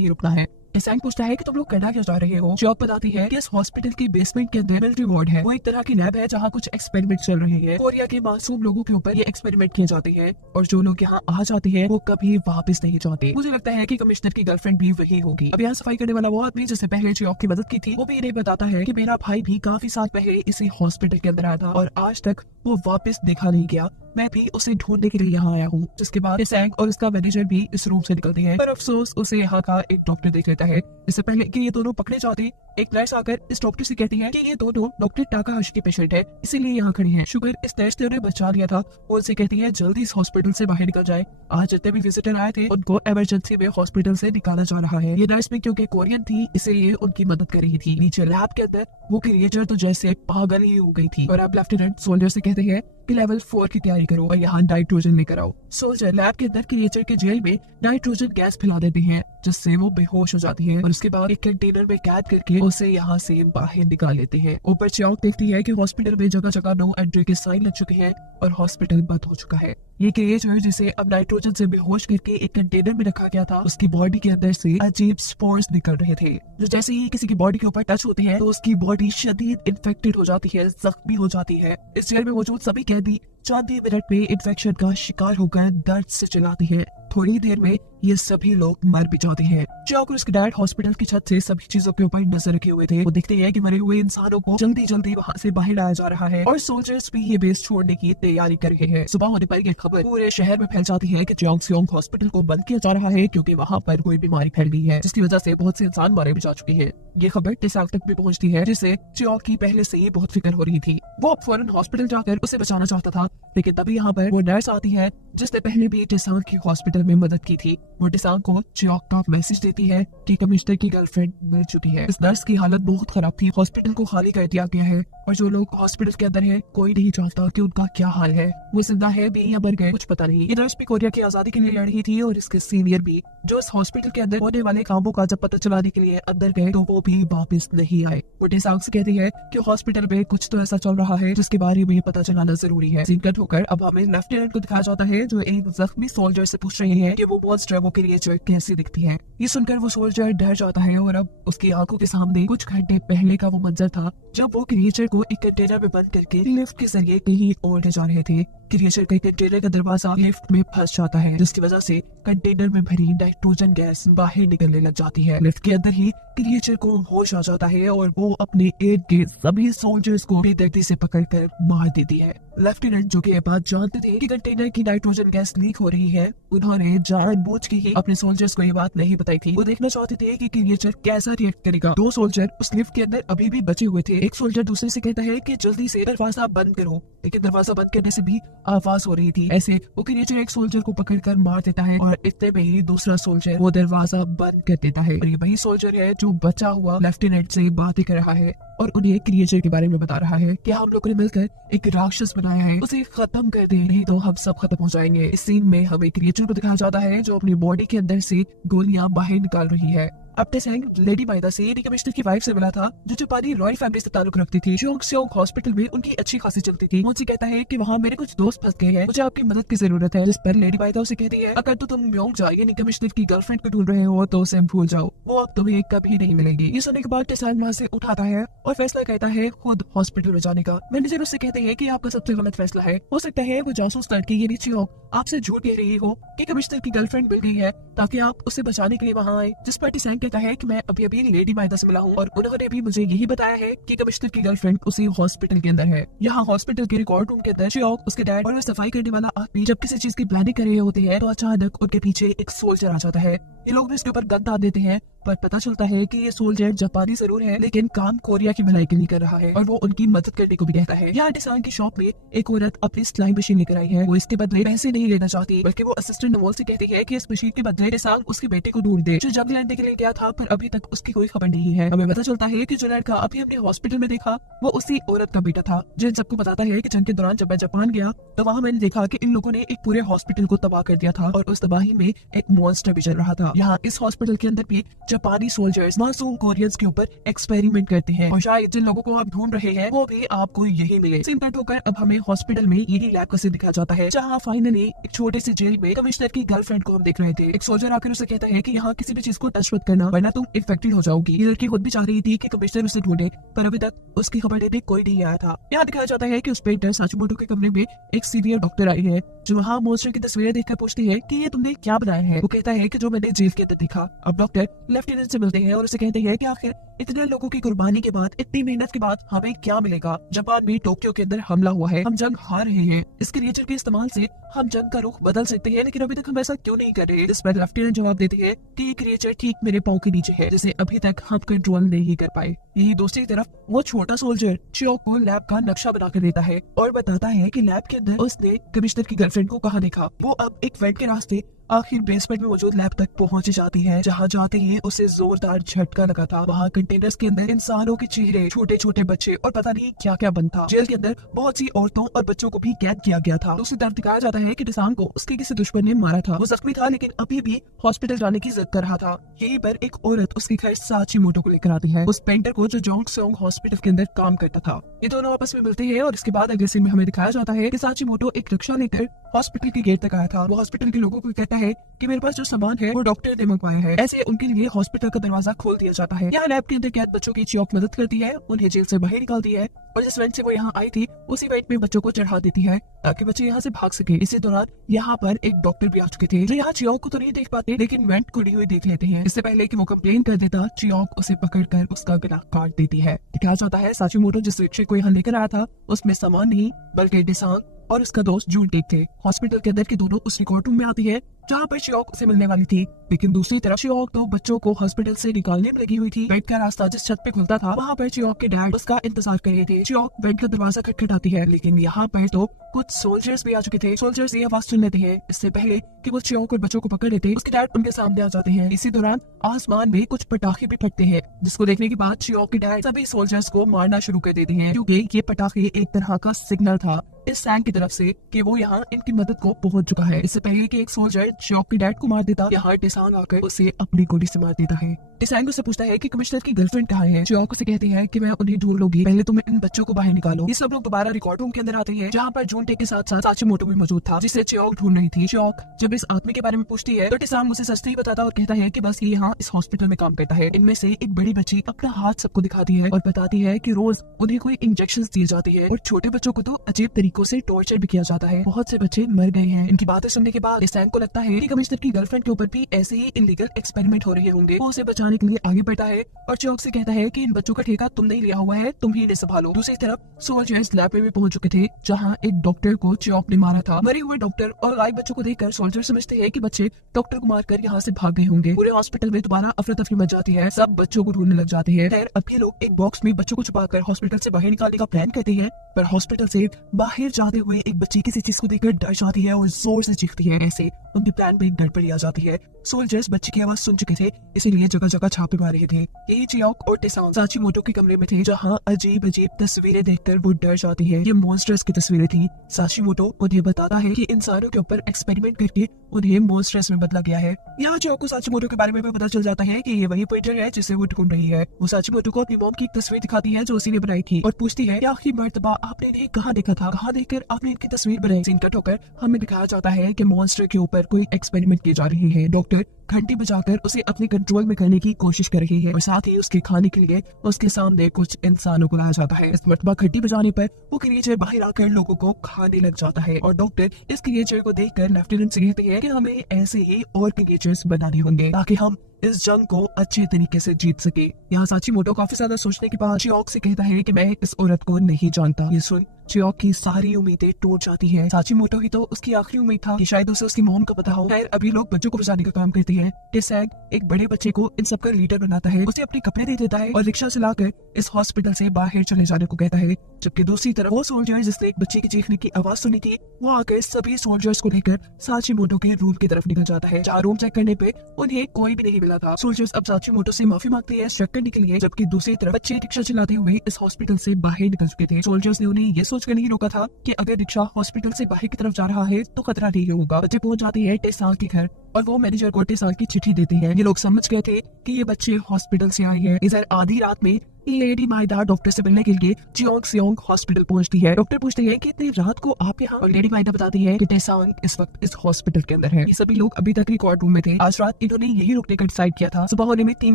ही रुकना है। टिसैंग पूछता है कि तुम लोग करना क्या चाह रहे हो। चियोक बताती है कि इस हॉस्पिटल के बेसमेंट के अंदर मिलिट्री वार्ड है, वो एक तरह की लैब है जहाँ कुछ एक्सपेरिमेंट चल रहे हैं। कोरिया के मासूम लोगों के ऊपर ये एक्सपेरिमेंट किए जाते हैं और जो लोग यहाँ आ जाते हैं वो कभी वापस नहीं जाते। मुझे लगता है कि कमिश्नर की गर्लफ्रेंड भी वही होगी। अब यहाँ सफाई करने वाला वो आदमी जिससे पहले चियोक की मदद की थी वो भी इन्हें बताता है कि मेरा भाई भी काफी साल पहले इसी हॉस्पिटल के अंदर आया था और आज तक वो वापस देखा नहीं गया। मैं भी उसे ढूंढने के लिए यहाँ आया हूँ। जिसके बाद टिसैंग और उसका मैनेजर भी इस रूम से निकलते हैं पर अफसोस उसे यहाँ का एक डॉक्टर देख लेता है। इससे पहले कि ये दोनों पकड़े जाते एक नर्स आकर इस डॉक्टर से कहती है कि ये दोनों डॉक्टर टाकाहाशी के पेशेंट है इसीलिए यहाँ खड़े हैं। शुगर इस नर्स ने उन्हें बचा लिया था। वो उनसे कहती है जल्दी इस हॉस्पिटल से बाहर निकल जाए। आज जितने भी विजिटर आए थे उनको इमरजेंसी में हॉस्पिटल से निकाला जा रहा है। ये नर्स भी क्योंकि कोरियन थी इसीलिए उनकी मदद कर रही थी। नीचे लैब के अंदर वो क्रिएचर तो जैसे पागल ही हो गई थी और अब लेफ्टिनेंट सोल्जर से कहते हैं कि लेवल 4 की तैयारी करो और यहाँ नाइट्रोजन लेकर आओ। सोल्जर लैब के अंदर क्रिएचर के जेल में नाइट्रोजन गैस फैला देते हैं जिससे वो बेहोश हो जाती है और उसके बाद एक कंटेनर में कैद करके उसे यहाँ से बाहर निकाल लेते हैं। ऊपर चियोक देखती है कि हॉस्पिटल में जगह जगह नो एंट्री के साइन लग चुके हैं और हॉस्पिटल बंद हो चुका है। ये क्रिएचर जिसे अब नाइट्रोजन से बेहोश करके एक कंटेनर में रखा गया था उसकी बॉडी के अंदर से अजीब स्पोर्स निकल रहे थे जो जैसे ही किसी की बॉडी के ऊपर टच होते हैं तो उसकी बॉडी शदीद इन्फेक्टेड हो जाती है, जख्मी हो जाती है। इस जेल में मौजूद सभी कैदी चंद ही मिनट में इन्फेक्शन का शिकार होकर दर्द से चिल्लाती है। थोड़ी देर में ये सभी लोग मर भी जाते हैं। चियोक और उसके डैड हॉस्पिटल की छत से सभी चीजों के ऊपर नजर रखे हुए थे। वो देखते हैं कि मरे हुए इंसानों को जल्दी जल्दी वहाँ से बाहर लाया जा रहा है और सोल्जर्स भी ये बेस छोड़ने की तैयारी कर रहे हैं। सुबह होने पर ये खबर पूरे शहर में फैल जाती है कि जेओंगसेओंग हॉस्पिटल को बंद किया जा रहा है क्योंकि वहाँ पर कोई बीमारी फैल गई है जिसकी वजह से बहुत से इंसान मारे भी जा चुके हैं। ये खबर टिसैंग तक भी पहुँचती है जिससे चियोक की पहले से ही बहुत फिक्र हो रही थी। वो अब फौरन हॉस्पिटल जाकर उसे बचाना चाहता था लेकिन तभी यहाँ पर वो नर्स आती है जिसने पहले भी टिसैंग की हॉस्पिटल में मदद की थी। वो टिसैंग को चियोक का मैसेज देती है कि कमिश्नर की गर्लफ्रेंड मर चुकी है। इस नर्स की हालत बहुत खराब थी। हॉस्पिटल को खाली कर दिया गया है और जो लोग हॉस्पिटल के अंदर है कोई नहीं जानता कि उनका क्या हाल है। वो जिंदा है भी या मर गए कुछ पता नहीं। ये नर्स भी कोरिया की आजादी के लिए लड़ रही थी और इसके सीनियर भी जो इस हॉस्पिटल के अंदर होने वाले कामों का जब पता चलाने के लिए अंदर गए तो वो भी वापस नहीं आए। वो टिसैंग से कहती है कि हॉस्पिटल में कुछ तो ऐसा चल रहा है जिसके बारे में पता चलाना जरूरी है। सीन कट होकर अब हमें लेफ्टिनेंट को दिखाया जाता है जो एक जख्मी सोल्जर से पूछ रहे हैं कि वो मॉन्स्टर वो क्रिएचर कैसी दिखती है। ये सुनकर वो सोल्जर डर जाता है और अब उसकी आंखों के सामने कुछ घंटे पहले का वो मंजर था जब वो क्रिएचर को एक कंटेनर में बंद करके लिफ्ट के जरिए कहीं और ले जा रहे थे। क्रिएचर के कंटेनर का दरवाजा लिफ्ट में फंस जाता है जिसकी वजह से कंटेनर में भरी नाइट्रोजन गैस बाहर निकलने लग जाती है। लिफ्ट के अंदर ही क्रिएचर को होश आ जाता है और वो अपने एड के सभी सोल्जर्स को बेदर्दी से पकड़कर मार देती है। लेफ्टिनेंट जो कि ये बात जानते थे कि कंटेनर की नाइट्रोजन गैस लीक हो रही है उन्होंने जानबूझ के ही अपने सोल्जर्स को ये बात नहीं बताई थी। वो देखना चाहते थे कि क्रिएचर कैसा रिएक्ट करेगा। दो सोल्जर उस लिफ्ट के अंदर अभी भी बचे हुए थे। एक सोल्जर दूसरे से कहता है कि जल्दी से दरवाजा बंद करो लेकिन दरवाजा बंद करने से भी आवाज हो रही थी। ऐसे वो क्रिएचर एक सोल्जर को पकड़कर मार देता है और इतने में ही दूसरा सोल्जर वो दरवाजा बंद कर देता है और ये वही सोल्जर है जो बचा हुआ लेफ्टिनेंट से बातें कर रहा है और उन्हें क्रिएचर के बारे में बता रहा है कि हम लोगों ने मिलकर एक राक्षस बनाया है, उसे खत्म कर दे नहीं तो हम सब खत्म हो जाएंगे। इस सीन में हमें क्रिएचर को दिखाया जाता है जो अपनी बॉडी के अंदर से गोलियां बाहर निकाल रही है। अब टिसैंग लेडी माइदा से यानी कमिश्नर की वाइफ से मिला था जो जापानी रॉयल फैमिली से ताल्लुक रखती थी। जेओंगसेओंग हॉस्पिटल में उनकी अच्छी खासी चलती थी। मुझसे कहता है कि वहाँ मेरे कुछ दोस्त फंस गए हैं, मुझे आपकी मदद की जरूरत है। जिस पर लेडी माइदा उसे कहती है अगर तो तुम म्योंगजा यानी कमिश्नर की गर्लफ्रेंड को ढूंढ रहे हो तो उसे भूल जाओ, वो अब तुम्हें कभी नहीं मिलेगी। ये सुनने के बाद टिसैंग वहाँ से उठाता है और फैसला करता है खुद हॉस्पिटल में जाने का। मैनेजर उससे कहते हैं कि आपका सबसे गलत फैसला है। हो सकता है वो जासूस लड़की यानी चियोक आपसे झूठ कह रही हो कि कमिश्नर की गर्लफ्रेंड मिल गई है ताकि आप उसे बचाने के लिए वहाँ आए। जिस पर टिसैंग कहता है कि मैं अभी लेडी माइदा से मिला हूँ और उन्होंने भी मुझे यही बताया है कि कमिश्नर की गर्लफ्रेंड उसी हॉस्पिटल के अंदर है। यहाँ हॉस्पिटल के रिकॉर्ड रूम के अंदर चियोक, उसके डैड और सफाई करने वाला आदमी जब किसी चीज की प्लानिंग कर रहे होते हैं तो अचानक उनके पीछे एक सोल्जर आ जाता है। ये लोग भी इसके ऊपर गन डाल देते हैं पर पता चलता है कि ये सोल्जर जापानी जरूर है लेकिन काम कोरिया की भलाई के लिए कर रहा है और वो उनकी मदद करने को भी कहता है। यहाँ डिसान की शॉप में एक औरत अपनी सिलाई मशीन लेकर आई है। वो इसके बदले पैसे नहीं लेना चाहती बल्कि वो असिस्टेंट नवोल से कहती है कि इस मशीन के बदले डिसान उसके बेटे को ढूंढ दे जो जंग लड़ने के लिए गया था पर अभी तक उसकी कोई खबर नहीं है। हमें पता चलता है कि जो लड़का अभी हमने हॉस्पिटल में देखा वो उसी औरत का बेटा था जो इन सबको बताता है कि जंग के दौरान जब मैं जापान गया तो वहाँ मैंने देखा कि इन लोगों ने एक पूरे हॉस्पिटल को तबाह कर दिया था और उस तबाही में एक मॉन्स्टर भी चल रहा था। यहाँ इस हॉस्पिटल के अंदर भी जापानी सोल्जर्स मासूम कोरियंस के ऊपर एक्सपेरिमेंट करते हैं और शायद जिन लोगों को आप ढूंढ रहे हैं वो भी आपको यही मिले। सीन कट होकर अब हमें हॉस्पिटल में यही लैब का सीन दिखाया जाता है जहाँ फाइनली एक छोटे से जेल में कमिश्नर की गर्लफ्रेंड को हम देख रहे थे। एक सोल्जर आकर उसे कहता है कि यहाँ किसी भी चीज को टच मत करना वरना तुम इन्फेक्टेड हो जाओगी। ये लड़की खुद भी चाह रही थी कि कमिश्नर उसे ढूंढे पर अभी तक उसकी खबर लेने कोई नहीं आया था। यहाँ दिखाया जाता है कि उस पेंटर साचुमोटो के कमरे में एक सीनियर डॉक्टर आई है जो वहाँ मॉन्स्टर की तस्वीरें देखकर पूछती है कि ये तुमने क्या बनाया है। वो कहता है कि जो मैंने जेल के अंदर देखा। अब डॉक्टर लेफ्टिनेंट से मिलते हैं और उसे कहते हैं कि आखिर इतने लोगों की कुर्बानी के बाद इतनी मेहनत के बाद हमें क्या मिलेगा। जापान में टोक्यो के अंदर हमला हुआ है, हम जंग हार रहे हैं, इस क्रिएचर के इस्तेमाल से हम जंग का रुख बदल सकते हैं लेकिन अभी तक हम ऐसा क्यों नहीं कर रहे। इस पर लेफ्टिनेंट जवाब देते हैं कि ये क्रिएचर ठीक मेरे पाँव के नीचे है जिसे अभी तक हम कंट्रोल नहीं कर पाए। यही दूसरी तरफ वो छोटा सोल्जर चियो को लैब का नक्शा बनाकर देता है और बताता है कि लैब के अंदर उसने कमिश्नर की गर्लफ्रेंड को कहाँ देखा। वो अब एक वेंट के रास्ते आखिर बेसमेंट में मौजूद लैब तक पहुंच जाती है जहां जाते ही उसे जोरदार झटका लगा था। वहां कंटेनर्स के अंदर इंसानों के चेहरे, छोटे छोटे बच्चे और पता नहीं क्या क्या बंद था। जेल के अंदर बहुत सी औरतों और बच्चों को भी कैद किया गया था। दूसरी तरफ दिखाया जाता है कि डिसान को उसके किसी दुश्मन ने मारा था। वो जख्मी था लेकिन अभी भी हॉस्पिटल जाने की जिद कर रहा था। यहीं पर एक औरत उसके घर साचीमोटो को लेकर आती है, उस पेंटर को जो जोंगसोंग हॉस्पिटल के अंदर काम करता था। ये दोनों आपस में मिलते हैं और इसके बाद अगले सीन में हमें दिखाया जाता है कि साचीमोटो एक रिक्शा लेकर हॉस्पिटल के गेट तक आया था। वो हॉस्पिटल के लोगों को कहता है कि मेरे पास जो सामान है वो डॉक्टर ने मंगवाया है। ऐसे उनके लिए हॉस्पिटल का दरवाजा खोल दिया जाता है। यहाँ लैब के अंदर कैद बच्चों की चियोक मदद करती है, उन्हें जेल से बाहर निकालती है और जिस वेंट से वो यहाँ आई थी उसी वेंट में बच्चों को चढ़ा देती है ताकि बच्चे यहाँ से भाग सके। इसी दौरान यहाँ पर एक डॉक्टर भी आ चुके थे जो यहाँ चियोक को तो नहीं देख पाते लेकिन वेंट खुली हुई देख लेते हैं। इससे पहले कि वो कंप्लेन कर देता चियोक उसे पकड़कर उसका गला काट देती है। दिखाया जाता है साचीमोटो जिस रिक्शे को यहाँ लेकर आया था उसमें सामान नहीं बल्कि डिसान और उसका दोस्त जूनटेक थे। हॉस्पिटल के अंदर के दोनों उस रिकॉर्ड रूम में आती है जहाँ पर चियोक उसे मिलने वाली थी लेकिन दूसरी तरफ चियोक तो बच्चों को हॉस्पिटल से निकालने में लगी हुई थी। बेड का रास्ता जिस छत पे खुलता था वहाँ पर चियोक के डैड उसका इंतजार कर रहे थे। चियोक बेड का दरवाजा खटखटाती है लेकिन यहाँ पर तो कुछ सोल्जर्स भी आ चुके थे। सोल्जर्स ये आवाज सुन लेते हैं। इससे पहले कि वो चियोक और बच्चों को पकड़ लेते उसके डैड उनके सामने आ जाते हैं। इसी दौरान आसमान में कुछ पटाखे भी फटते हैं जिसको देखने के बाद चियोक के डैड सभी सोल्जर्स को मारना शुरू कर देते हैं क्योंकि ये पटाखे एक तरह का सिग्नल था इस सैंग की तरफ से कि वो यहाँ इनकी मदद को पहुंच चुका है। इससे पहले कि एक सोल्जर चियोक के डैड को मार देता यहाँ डिसान आकर उसे अपनी गोली से मार देता है। डिसान उससे पूछता है कि कमिश्नर की गर्लफ्रेंड कहाँ है। चियोक उसे कहती है कि मैं उन्हें ढूंढ लूंगी, पहले तुम इन बच्चों को बाहर निकालो। ये सब लोग दोबारा रिकॉर्ड रूम के अंदर आते हैं जहाँ पर जूनटेक के साथ साथ साचीमोटो भी मौजूद था जिसे चियोक ढूंढ रही थी। चियोक जब इस आदमी के बारे में पूछती है तो डिसान उसे सच ही बताता और कहता है कि बस ये यहाँ इस हॉस्पिटल में काम करता है। इनमें से एक बड़ी बच्ची अपना हाथ सबको दिखाती है और बताती है कि रोज उन्हें कोई इंजेक्शन दिए जाते हैं और छोटे बच्चों को तो अजीब तरीकों से टॉर्चर भी किया जाता है। बहुत से बच्चे मर गए हैं। इनकी बातें सुनने के बाद डिसान को लगता है कि कमिश्नर की गर्लफ्रेंड के ऊपर भी ऐसे ही इलीगल एक्सपेरिमेंट हो रहे होंगे। वो उसे बचाने के लिए आगे बढ़ता है और चियोक से कहता है कि इन बच्चों का ठेका तुम नहीं लिया हुआ है, तुम ही इन्हें संभालो। दूसरी तरफ सोल्जर्स लैब में भी पहुंच चुके थे जहां एक डॉक्टर को चियोक ने मारा था। मरे हुए डॉक्टर और गायब बच्चों को देखकर सोल्जर समझते हैं कि बच्चे डॉक्टर को मारकर यहाँ से भाग गए होंगे। पूरे हॉस्पिटल में दोबारा अफरा तफरी मच जाती है, सब बच्चों को ढूंढने लग जाते हैं। खैर अब ये लोग एक बॉक्स में बच्चों को छुपाकर हॉस्पिटल से बाहर निकालने का प्लान करते हैं पर हॉस्पिटल से बाहर जाते हुए एक बच्ची किसी चीज को देखकर डर जाती है और जोर से चीखती है। ऐसे उनके प्लान में गड़बड़ी आ जाती है। सोल्जर्स बच्चे की आवाज सुन चुके थे इसीलिए जगह जगह छापे मार रहे थे। यही चियोक और डिसान साचीमोटो के कमरे में थे जहाँ अजीब अजीब तस्वीरें देखकर वो डर जाती है। ये मॉन्स्टर्स की तस्वीरें थी। साचीमोटो उन्हें बताता है कि इंसानों के ऊपर एक्सपेरिमेंट करके उन्हें मॉन्स्टर्स में बदला गया है। यहाँ चियोक को साचीमोटो के बारे में भी पता चल जाता है कि ये वही पेंटर है जिसे वो ढूंढ रही है। वो साचीमोटो को अपनी मॉम की एक तस्वीर दिखाती है जो उसी ने बनाई थी और पूछती है कि आखिरी मर्तबा आपने इन्हें कहाँ देखा था, कहाँ देखकर आपने इनकी तस्वीर बनाई। सीन कट होकर हमें दिखाया जाता है कि मॉन्स्टर के ऊपर कोई एक्सपेरिमेंट की जा रही है। डॉक्टर घंटी बजाकर उसे अपने कंट्रोल में करने की कोशिश कर रही है और साथ ही उसके खाने के लिए उसके सामने कुछ इंसानों को लाया जाता है। इस मर्तबा घंटी बजाने पर वो क्रिएचर बाहर आकर लोगों को खाने लग जाता है और डॉक्टर इस क्रिएचर को देखकर लेफ्टिनेंट से कहते हैं कि हमें ऐसे ही और क्रिएचर्स बनाने होंगे ताकि हम इस जंग को अच्छे तरीके से जीत सके। यहाँ साचीमोटो काफी ज्यादा सोचने के बाद चियोक से कहता है कि मैं इस औरत को नहीं जानता। ये सुन चियोक की सारी उम्मीदें टूट जाती है। साचीमोटो ही तो उसकी आखिरी उम्मीद था कि शायद उसे उसकी मॉम का पता हो। खैर अभी लोग बच्चों को बचाने का काम करते हैं। टेसैग एक बड़े बच्चे को इन सबका लीडर बनाता है, उसे अपने कपड़े दे देता है और रिक्शा चलाकर इस हॉस्पिटल से बाहर चले जाने को कहता है। जबकि दूसरी तरफ वो सोल्जर जिसने एक बच्चे की चीखने की आवाज सुनी थी, वो आकर सभी सोल्जर्स को लेकर साचीमोटो के रूम की तरफ निकल जाता है, जहाँ रूम चेक करने पे उन्हें कोई भी नहीं मिला था। सोल्जर्स अब साचीमोटो से माफी मांगते हैं चेक करने के लिए, जबकि दूसरी तरफ बच्चे रिक्शा चलाते हुए इस हॉस्पिटल से बाहर निकल चुके थे। सोल्जर्स ने उन्हें ये सोचकर नहीं रोका था कि अगर रिक्शा हॉस्पिटल से बाहर की तरफ जा रहा है तो खतरा नहीं होगा। बच्चे पहुंच जाते हैं टेसांग के घर और वो मैनेजर को टेसांग की चिट्ठी देते हैं। ये लोग समझ गए थे कि ये बच्चे हॉस्पिटल से आए हैं। इधर आधी रात में लेडी माइदा डॉक्टर से मिलने के लिए जियोंगसियोंग हॉस्पिटल पहुंचती है। डॉक्टर पूछते हैं कि इतनी रात को आप यहाँ, और लेडी माइदा बताती है कि टेसांग इस वक्त इस हॉस्पिटल के अंदर है। ये सभी लोग अभी तक रिकॉर्ड रूम में थे। आज रात इन्होंने यही रुकने का डिसाइड किया था। सुबह होने में 3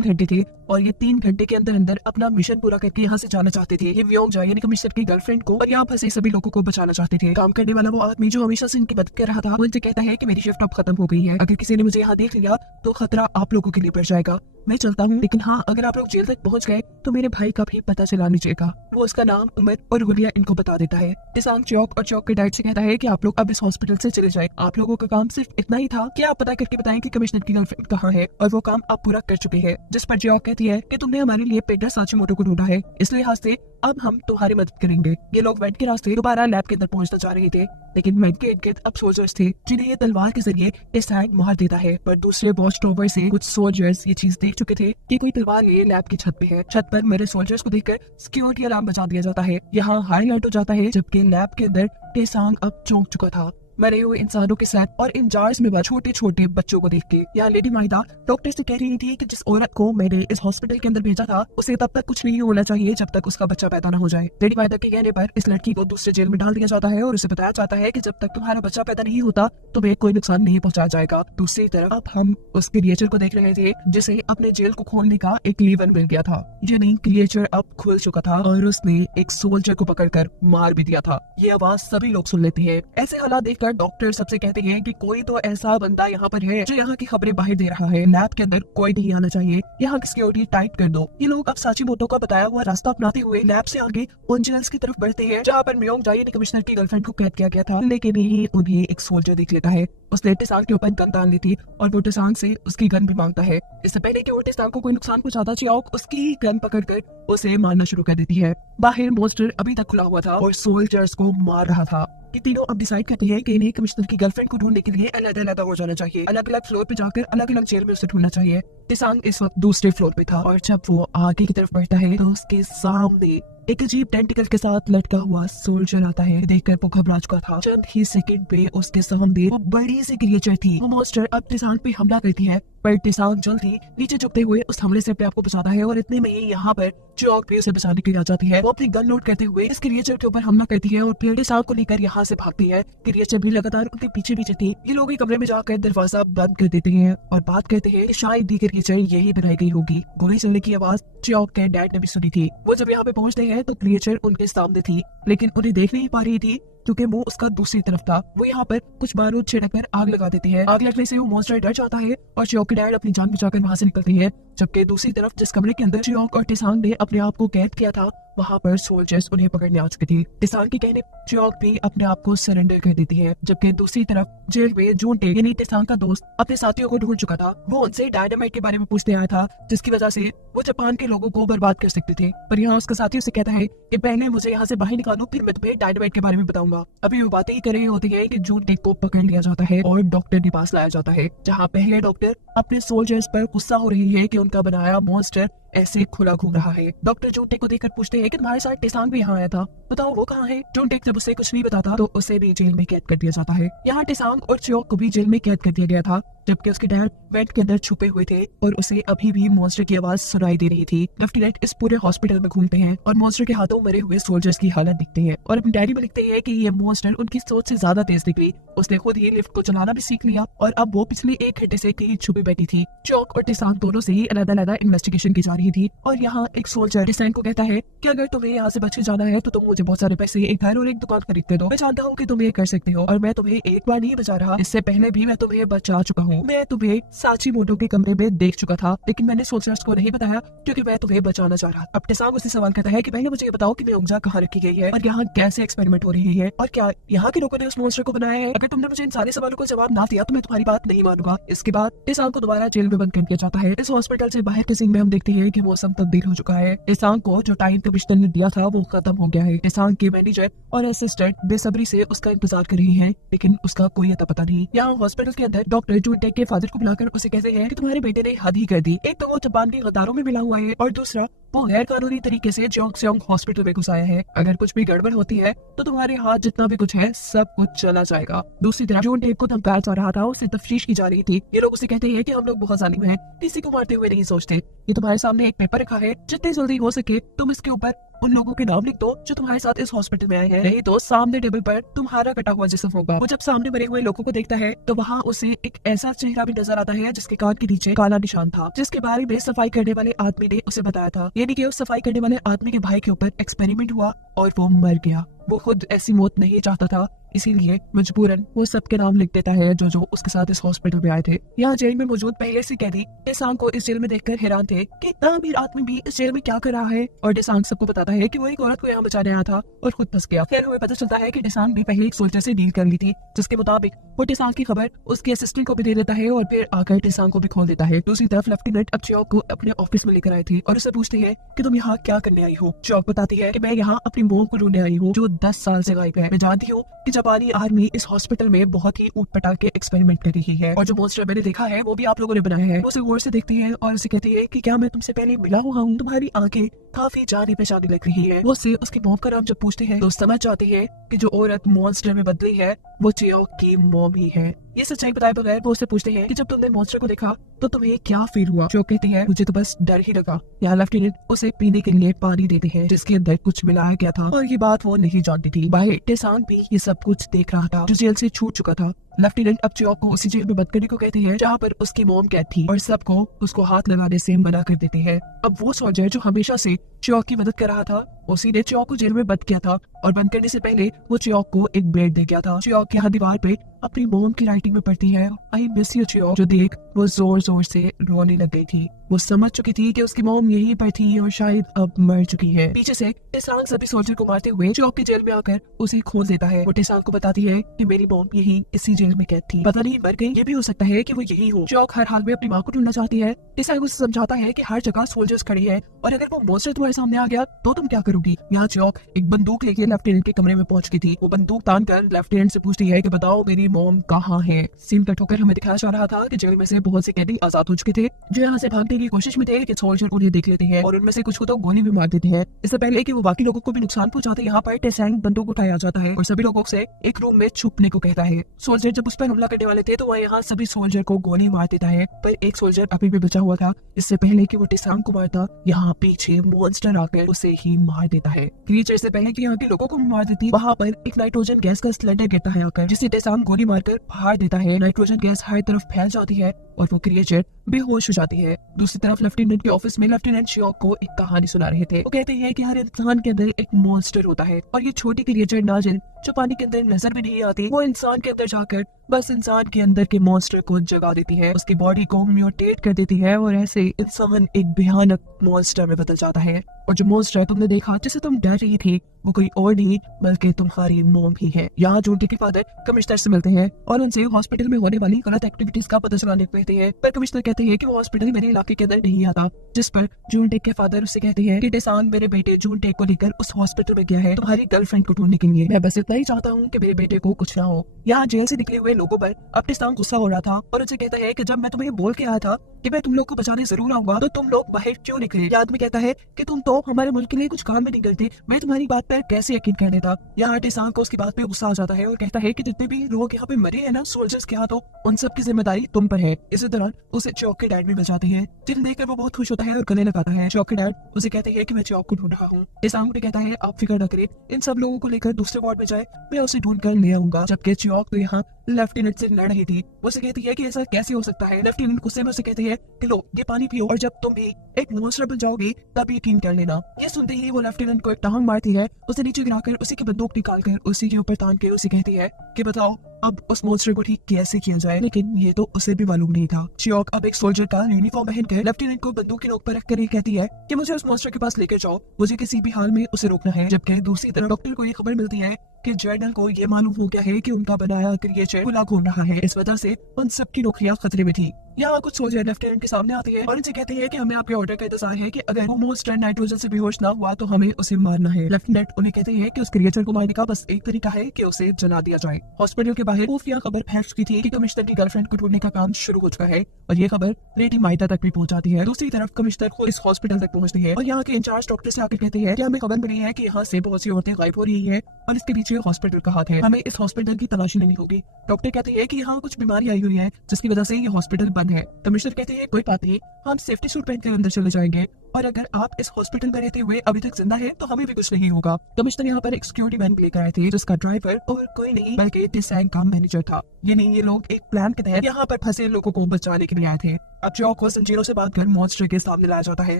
घंटे थे और ये 3 घंटे के अंदर अंदर अपना मिशन पूरा करके यहाँ से जाना चाहते थे। ये व्योंगजा यानी कमिश्नर की गर्लफ्रेंड को और यहाँ फंसे सभी लोगों को बचाना चाहते थे। काम करने वाला वो आदमी जो हमेशा से इनकी मदद कर रहा था, वो इनसे कहता है कि मेरी शिफ्ट अब खत्म हो गई है। अगर किसी ने मुझे यहाँ देख लिया तो खतरा आप लोगों के लिए बढ़ जाएगा। मैं चलता हूँ, लेकिन हाँ अगर आप लोग जेल तक पहुँच गए तो मेरे भाई का भी पता चला लीजिएगा। वो उसका नाम, उम्र और हुलिया इनको बता देता है। टेसांग चियोक और चियोक के डैड से कहता है कि आप लोग अब इस हॉस्पिटल से चले जाए। आप लोगों का काम सिर्फ इतना ही था कि आप पता करके बताएं कि कमिश्नर की गर्लफ्रेंड कहाँ है, और वो काम आप पूरा कर चुके हैं। जिस पर चियोक कहती है कि तुमने हमारे लिए पेंटर साचीमोटो को ढूंढा है, इस लिहाज से अब हम तुम्हारी मदद करेंगे। ये लोग वेंट के रास्ते दोबारा लैब के अंदर पहुंचना चाह रहे थे, लेकिन वेंट के इर्द-गिर्द अब सोल्जर्स थे जिन्हें ये तलवार के जरिए टेसांग मार देता है। पर दूसरे वॉच टावर से कुछ सोल्जर्स ये चीज देख चुके थे कि कोई तलवार लिए लैब की छत पे है। छत पर मेरे सोल्जर्स को देखकर सिक्योरिटी अलार्म बजा दिया जाता है। यहाँ हाईलाइट हो जाता है, जबकि लैब के अंदर टेसांग अब चौंक चुका था मरे हुए इंसानों के साथ और इन जार्स में छोटे छोटे बच्चों को देख के। यहाँ लेडी माइदा डॉक्टर से कह रही थी कि जिस औरत को मैंने इस हॉस्पिटल के अंदर भेजा था उसे तब तक कुछ नहीं होना चाहिए जब तक उसका बच्चा पैदा ना हो जाए। लेडी माइदा के कहने पर इस लड़की को दूसरे जेल में डाल दिया जाता है और उसे बताया जाता है कि जब तक तुम्हारा बच्चा पैदा नहीं होता तुम्हें कोई नुकसान नहीं पहुंचाया जाएगा। दूसरी तरफ अब हम उस क्रिएचर को देख रहे थे जिसे अपने जेल को खोलने का एक लीवर मिल गया था। यानी क्रिएचर अब खुल चुका था और उसने एक सोल्जर को पकड़कर मार भी दिया था। ये आवाज सभी लोग सुन लेते हैं। ऐसे हालात देखकर डॉक्टर सबसे कहते हैं कि कोई तो ऐसा बंदा यहाँ पर है जो यहाँ की खबरें बाहर दे रहा है। लैब के अंदर कोई नहीं आना चाहिए, यहाँ की सिक्योरिटी टाइट कर दो। ये लोग अब साचीमोटो का बताया हुआ रास्ता अपनाते हुए लैब से आगे उन जेल्स की तरफ बढ़ते हैं जहाँ पर म्योंगजा यानी कमिश्नर की गर्लफ्रेंड को कैद किया गया था। लेकिन यही उन्हें एक सोल्जर देख लेता है। उसने टेसांग के ऊपर गन डाल ली थी और वो टेसांग से उसकी गन भी मांगता है। इससे पहले कि वो टेसांग को कोई नुकसान पहुंचाता, चियोक उसकी गन पकड़कर उसे मारना शुरू कर देती है। बाहर मॉन्स्टर अभी तक खुला हुआ था और सोल्जर्स को मार रहा था। ये तीनों अब डिसाइड करते हैं कि इन्हें कमिश्नर की गर्लफ्रेंड को ढूंढने के लिए अलग-अलग हो जाना चाहिए। अलग-अलग फ्लोर पे जाकर अलग-अलग जेल में उसे ढूंढना चाहिए। टेसांग इस वक्त दूसरे फ्लोर पे था और जब वो आगे की तरफ बढ़ता है तो उसके सामने एक अजीब टेंटिकल के साथ लटका हुआ सोल्जर आता है। देखकर वो घबरा चुका था। चंद ही सेकंड पे उसके सामने वो बड़ी सी क्रिएचर थी। वो मॉन्स्टर अब टेसांग पे हमला करती है, पर टेसांग जल्दी नीचे झुकते हुए उस हमले से अपने आप को बचाता है और इतने में ही यहाँ पर चियोक भी उसे बचाने के लिए आ जाती है। वो अपनी गन लोड करते हुए इस क्रिएचर के ऊपर हमला करती है और फिर टेसांग को लेकर यहाँ से भागती है। क्रिएचर भी लगातार उनके पीछे पीछे थी। ये लोग एक कमरे में जाकर दरवाजा बंद कर देते हैं और बात करते हैं कि शायद ये क्रिएचर यही बनाई गई होगी। गोली चलने की आवाज चियोक के डैड ने भी सुनी थी। वो जब यहाँ पे पहुंचते हैं तो क्रिएचर उनके सामने थी, लेकिन उन्हें देख नहीं पा रही थी क्योंकि वो उसका दूसरी तरफ था। वो यहाँ पर कुछ बारूद छिड़ककर आग लगा देती है। आग लगने से वो मॉन्स्टर डर जाता है और चियोक के डैड अपनी जान बचाकर वहाँ से निकलते हैं। जबकि दूसरी तरफ जिस कमरे के अंदर चियोक और टेसांग ने अपने आप को कैद किया था वहाँ पर सोल्जर्स उन्हें पकड़ने आ चुके थे। टेसांग के कहने चियोक भी अपने आप को सरेंडर कर देती है। जबकि दूसरी तरफ जेल में जूनटे यानी टेसांग का दोस्त अपने साथियों को ढूंढ चुका था। वो उनसे डायनामाइट के बारे में पूछते आया था जिसकी वजह से वो जापान के लोगों को बर्बाद कर सकते थे। पर यहाँ उसका साथी उसे कहता है कि पहले मुझे यहाँ से बाहर निकालो, फिर मैं तुम्हें डायनामाइट के बारे में बताऊंगा। अभी वो बातें ही कर रही होती है कि जूनटे को पकड़ लिया जाता है और डॉक्टर के पास लाया जाता है, जहाँ पहले डॉक्टर अपने सोल्जर्स पर गुस्सा हो रही है कि उनका बनाया मॉन्स्टर ऐसे खुला घूम रहा है। डॉक्टर जूनटे को देखकर पूछते हैं कि तुम्हारे साथ टेसांग भी यहाँ आया था, बताओ वो कहाँ है। जूनटे जब उसे कुछ नहीं बताता तो उसे भी जेल में कैद कर दिया जाता है। यहाँ टेसांग और चियोक को भी जेल में कैद कर दिया गया था, जबकि उसके डैड वेंट के अंदर छुपे हुए थे और उसे अभी भी मॉन्स्टर की आवाज सुनाई दे रही थी। लेफ्टिनेंट इस पूरे हॉस्पिटल में घूमते हैं और मॉन्स्टर के हाथों मरे हुए सोल्जर्स की हालत दिखते हैं और अपनी डायरी में लिखते हैं कि ये मॉन्स्टर उनकी सोच से ज्यादा तेज निकली। उसने खुद ही लिफ्ट को चलाना भी सीख लिया और अब वो पिछले 1 घंटे से कहीं छुपी बैठी थी। चियोक और टेसांग दोनों से ही अलग-अलग इन्वेस्टिगेशन की जा रही रही थी और यहाँ एक सोल्जर डिसाइन को कहता है कि अगर तुम्हें यहाँ से बच के जाना है तो तुम मुझे बहुत सारे पैसे, एक घर और एक दुकान खरीद के दो। मैं जानता हूँ कि तुम ये कर सकते हो और मैं तुम्हें एक बार नहीं बचा रहा, इससे पहले भी मैं तुम्हें बचा चुका हूँ। मैं तुम्हें साची मोटो के कमरे में देख चुका था, लेकिन मैंने सोल्जर्स को नहीं बताया क्योंकि मैं तुम्हें बचाना चाह रहा था। अब टेसांग उससे सवाल करता है कि पहले मुझे ये बताओ कि मेओंगजा कहाँ रखी गई है और यहाँ कैसे एक्सपेरिमेंट हो रही है और क्या यहाँ के लोगों ने उस मॉन्स्टर को बनाया है। अगर तुमने मुझे इन सारे सवालों को जवाब ना दिया तो मैं तुम्हारी बात नहीं मानूंगा। इसके बाद टेसांग को दोबारा जेल में बंद कर दिया जाता है। इस हॉस्पिटल से बाहर के सीन में हम देखते हैं कि मौसम तब्दील हो चुका है। टेसांग को जो टाइम कमिश्नर ने दिया था वो खत्म हो गया है। टेसांग के मैनेजर और असिस्टेंट बेसब्री से उसका इंतजार कर रही है, लेकिन उसका कोई अता पता नहीं। यहाँ हॉस्पिटल के अंदर डॉक्टर जूनटेक के फादर को बुलाकर उसे कहते हैं कि तुम्हारे बेटे ने हद ही कर दी। एक तो वो जापान के गद्दारों में मिला हुआ है और दूसरा वो गैर कानूनी तरीके से जोंगसेओंग हॉस्पिटल में घुस आया है। अगर कुछ भी गड़बड़ होती है तो तुम्हारे हाथ जितना भी कुछ है सब कुछ चला जाएगा। दूसरी तरफ जूनटेक को धमकाया जा रहा था, उससे तफ्तीश की जा रही थी। ये लोग उसे कहते हैं कि हम लोग बहुत जालिम हैं, किसी को मारते हुए नहीं सोचते। ये तुम्हारे सामने एक पेपर रखा है, जितनी जल्दी हो सके तुम इसके ऊपर उन लोगों के नाम लिख दो जो तुम्हारे साथ इस हॉस्पिटल में आए हैं, नहीं तो सामने टेबल पर तुम्हारा कटा हुआ जिस्म होगा। वो जब सामने मरे हुए लोगों को देखता है तो वहाँ उसे एक ऐसा चेहरा भी नजर आता है जिसके कान के नीचे काला निशान था, जिसके बारे में सफाई करने वाले आदमी ने उसे बताया था। यानी कि उस सफाई करने वाले आदमी के भाई के ऊपर एक्सपेरिमेंट हुआ और वो मर गया। वो खुद ऐसी मौत नहीं चाहता था, इसीलिए मजबूरन वो सबके नाम लिख देता है जो उसके साथ इस हॉस्पिटल में आए थे। यहाँ जेल में मौजूद पहले से कैदी टेसांग को इस जेल में देखकर हैरान थे कि इतना अमीर आदमी भी इस जेल में क्या कर रहा है, और टेसांग सबको बताता है कि वो एक औरत को यहाँ बचाने आया था और खुद फंस गया। फिर हमें पता चलता है कि टेसांग भी पहले एक सोल्जर से डील कर ली थी, जिसके मुताबिक वो टेसांग की खबर उसके असिस्टेंट को भी दे देता है और फिर आकर टेसांग को भी खोल देता है। दूसरी तरफ लेफ्टिनेंट अब चियोक को अपने ऑफिस में लेकर आई थी और उससे पूछती है कि तुम यहाँ क्या करने आई हो। चियोक बताती है कि मैं यहाँ अपनी मोम को ढूंढने आई हूँ जो 10 साल से गायब है। मैं जानती हूँ कि जापानी आर्मी इस हॉस्पिटल में बहुत ही ऊटपटांग के एक्सपेरिमेंट कर रही है और जो मॉन्स्टर मैंने देखा है वो भी आप लोगों ने बनाया है। उसे गौर से देखती है और उसे कहती है कि क्या मैं तुमसे पहले मिला हुआ हूँ, तुम्हारी आंखें काफी जानी पहचानी लग रही है। वो उससे उसकी मॉम का नाम जब पूछते हैं तो समझ जाती है कि जो औरत मॉन्स्टर में बदली है वो चियोक की मॉम ही है। ये सच्चाई बताए बगैर वो उससे पूछते हैं कि जब तुमने मॉन्स्टर को देखा तो तुम्हें क्या फील हुआ। चियोक कहती है मुझे तो बस डर ही लगा। यहाँ लेफ्टिनेंट उसे पीने के लिए पानी देते हैं जिसके अंदर कुछ मिलाया गया था और ये बात वो नहीं जानती थी। बाहर टेसांग भी ये सब कुछ देख रहा था जो जेल से छूट चुका था। लेफ्टिनेंट अब चियोक को उसी जेल में बंद करने को कहते हैं जहाँ पर उसकी मॉम कैद थी और सबको उसको हाथ लगाने से मना कर देते हैं। अब वो सोल्जर जो हमेशा से चियोक की मदद कर रहा था उसी ने चियोक को जेल में बंद किया था और बंद करने से पहले वो चियोक को एक ब्लेड दे गया था। चियोक यहाँ दीवार पे अपनी मॉम की राइटिंग में पढ़ती है आई मिस यू चियोक, जो देख वो जोर जोर से रोने लग गई थी। वो समझ चुकी थी कि उसकी मॉम यहीं पर थी और शायद अब मर चुकी है। पीछे से टेसांग सभी सोल्जर को मारते हुए चियोक के जेल में आकर उसे खोल देता है। वो टेसांग को बताती है कि मेरी मॉम यहीं इसी जेल में कैद थी, पता नहीं मर गई, ये भी हो सकता है कि वो यही हो। चियोक हर हाल में अपनी माँ को ढूंढना चाहती है। टेसांग उसे समझाता है कि हर जगह सोल्जर्स खड़े हैं और अगर वो मॉन्स्टर तुम्हारे सामने आ गया तो तुम क्या करोगी। यहाँ चियोक एक बंदूक लेके लेफ्टिनेंट के कमरे में पहुंच गई थी। वो बंदूक तान कर लेफ्टिनेंट से पूछती है कि बताओ मेरी मॉम कहाँ है। सीन कट होकर हमें दिखाया जा रहा था कि जेल में से बहुत से कैदी आजाद हो चुके थे जो यहाँ से भागने की कोशिश में थे, लेकिन सोल्जर उन्हें देख लेते हैं और उनमें से कुछ को तो गोली भी मार देते हैं। इससे पहले कि वो बाकी लोगों को भी नुकसान पहुंचाते यहाँ पर टेसांग बंदूक उठाया जाता है और सभी लोगों से एक रूम में छुपने को कहता है। सोल्जर जब उस पर हमला करने वाले थे तो वह यहाँ सभी सोल्जर को गोली मार देता है, पर एक सोल्जर अभी भी बचा हुआ था। इससे पहले कि वो टेसांग को मारता यहाँ पीछे मॉन्स्टर आकर उसे ही मार देता है। क्रीचर से पहले कि यहाँ के लोगों को मार देती वहाँ पर एक नाइट्रोजन गैस का सिलेंडर गिरता है आकर, जिसे टेसांग गोली मारकर फाड़ देता है। नाइट्रोजन गैस हर तरफ फैल जाती है और वो क्रिएचर बेहोश हो जाती है। दूसरी तरफ लेफ्टिनेंट के ऑफिस में लेफ्टिनेंट चियोक को एक कहानी सुना रहे थे। वो कहते हैं कि हर इंसान के अंदर एक मॉन्स्टर होता है और ये छोटी क्रिएचर नाजिल जो पानी के अंदर नजर भी नहीं आती, वो इंसान के अंदर जाकर बस इंसान के अंदर के मॉन्स्टर को जगा देती है, उसकी बॉडी को म्यूटेट कर देती है और ऐसे इंसान एक भयानक मॉन्स्टर में बदल जाता है। और जो मॉन्स्टर तुमने देखा जिसे तुम डर रही थी वो कोई और नहीं बल्कि तुम्हारी मॉम ही है। यहाँ जूनटेक के फादर कमिश्नर से मिलते हैं और उनसे हॉस्पिटल में होने वाली गलत एक्टिविटीज का पता चलाने को कहते हैं, पर कमिश्नर कहते हैं कि वो हॉस्पिटल मेरे इलाके के अंदर नहीं आता। जिस पर जूनटेक के फादर उससे कहते हैं कि टेसांग मेरे बेटे जूनटेक को लेकर उस हॉस्पिटल में गया है तुम्हारी गर्लफ्रेंड को ढूंढने के लिए। मैं बस इतना ही चाहता हूँ कि मेरे बेटे को कुछ ना हो। यहाँ जेल से निकले हुए लोगों पर अब टेसांग गुस्सा हो रहा था और उनसे कहता है कि जब मैं तुम्हें बोल के आया था कि मैं तुम लोग को बचाने जरूर आऊंगा तो तुम लोग बाहर क्यों निकले। ये आदमी कहता है कि तुम तो हमारे मुल्क के लिए कुछ काम भी नहीं करते, मैं तुम्हारी बात पर कैसे यकीन कर लेता। यहाँ टेसांग को उसकी बात पे गुस्सा आ जाता है और कहता है कि जितने भी लोग यहाँ पे मरे हैं ना सोल्जर्स के हाथों, उन सब की जिम्मेदारी तुम पर है। इसी दौरान उसे चियोक के डैड भी मिल जाते हैं जिन्हें देखकर वो बहुत खुश होता है और गले लगाता है। चियोक के डैड उसे कहते हैं कि मैं चियोक को ढूंढ रहा हूँ। टेसांग उन्हें कहता है आप फिक्र न करें, इन सब लोगों को लेकर दूसरे वार्ड में जाए, मैं उसे ढूंढ कर ले आऊंगा। जबकि चियोक तो यहाँ लेफ्टिनेंट से लड़ रही थी। वो उसे कहती है कि ऐसा कैसे हो सकता है। लेफ्टिनेंट गुस्से में उसे कहती है कि लो ये पानी पियो और जब तुम भी एक मॉन्स्टर बन जाओगी तब यकीन कर लेना। ये सुनते ही वो लेफ्टिनेंट को एक टांग मारती है, उसे नीचे गिराकर उसी की बंदूक निकालकर उसी के ऊपर तान के उसे कहती है कि बताओ अब उस मॉन्स्टर को ठीक कैसे किया जाए। लेकिन ये तो उसे भी मालूम नहीं था। चियोक अब एक सोल्जर का यूनिफॉर्म पहनकर लेफ्टिनेंट को बंदूक की नोक पर रखकर ये कहती है कि मुझे उस मॉन्स्टर के पास लेकर जाओ, मुझे किसी भी हाल में उसे रोकना है। जबकि दूसरी तरफ डॉक्टर को ये खबर मिलती है कि जनरल को ये मालूम हो गया है कि उनका बनाया क्रिएचर खुला घूम रहा है, इस वजह से उन सबकी नौकरियां खतरे में थी। यहाँ कुछ सोल्जर लेफ्टिनेंट के सामने आती है और उनसे कहते हैं कि हमें आपके ऑर्डर का इंतजार है कि अगर वो मॉन्स्टर नाइट्रोजन से बेहोश ना हुआ तो हमें उसे मारना है। लेफ्टिनेंट उन्हें कहते हैं कि उस क्रिएचर को मारने का बस एक तरीका है कि उसे जला दिया जाए। हॉस्पिटल के बाहर खुफिया खबर फैल चुकी थी कि कमिश्नर की गर्लफ्रेंड को ढूंढने का काम शुरू हो चुका है और ये खबर लेडी माइता तक भी पहुंच जाती है। दूसरी तरफ कमिश्नर खुद इस हॉस्पिटल तक पहुंचती है और यहाँ के इंचार्ज डॉक्टर से आकर कहते हैं कि हमें खबर मिली है कि यहाँ से बहुत सी औरतें गायब हो रही है और इसके पीछे हॉस्पिटल का हाथ है, हमें इस हॉस्पिटल की तलाशी लेनी होगी। डॉक्टर कहते हैं कि यहाँ कुछ बीमारी आई हुई है जिसकी वजह से ये हॉस्पिटल बंद है। कमिश्नर कहते हैं कोई बात नहीं, हम सेफ्टी सूट पहनकर अंदर चले जाएंगे और अगर आप इस हॉस्पिटल में रहते हुए अभी तक जिंदा है तो हमें भी कुछ नहीं होगा। कमिश्नर यहाँ पर एक सिक्योरिटी वैन लेकर आए थे जिसका ड्राइवर और कोई नहीं बल्कि डिसैंग का मैनेजर था। ये लोग एक प्लान के तहत यहाँ पर फंसे लोगों को बचाने के लिए आए थे। अब चियोक को संजीरों से बात कर मॉन्स्टर के सामने लाया जाता है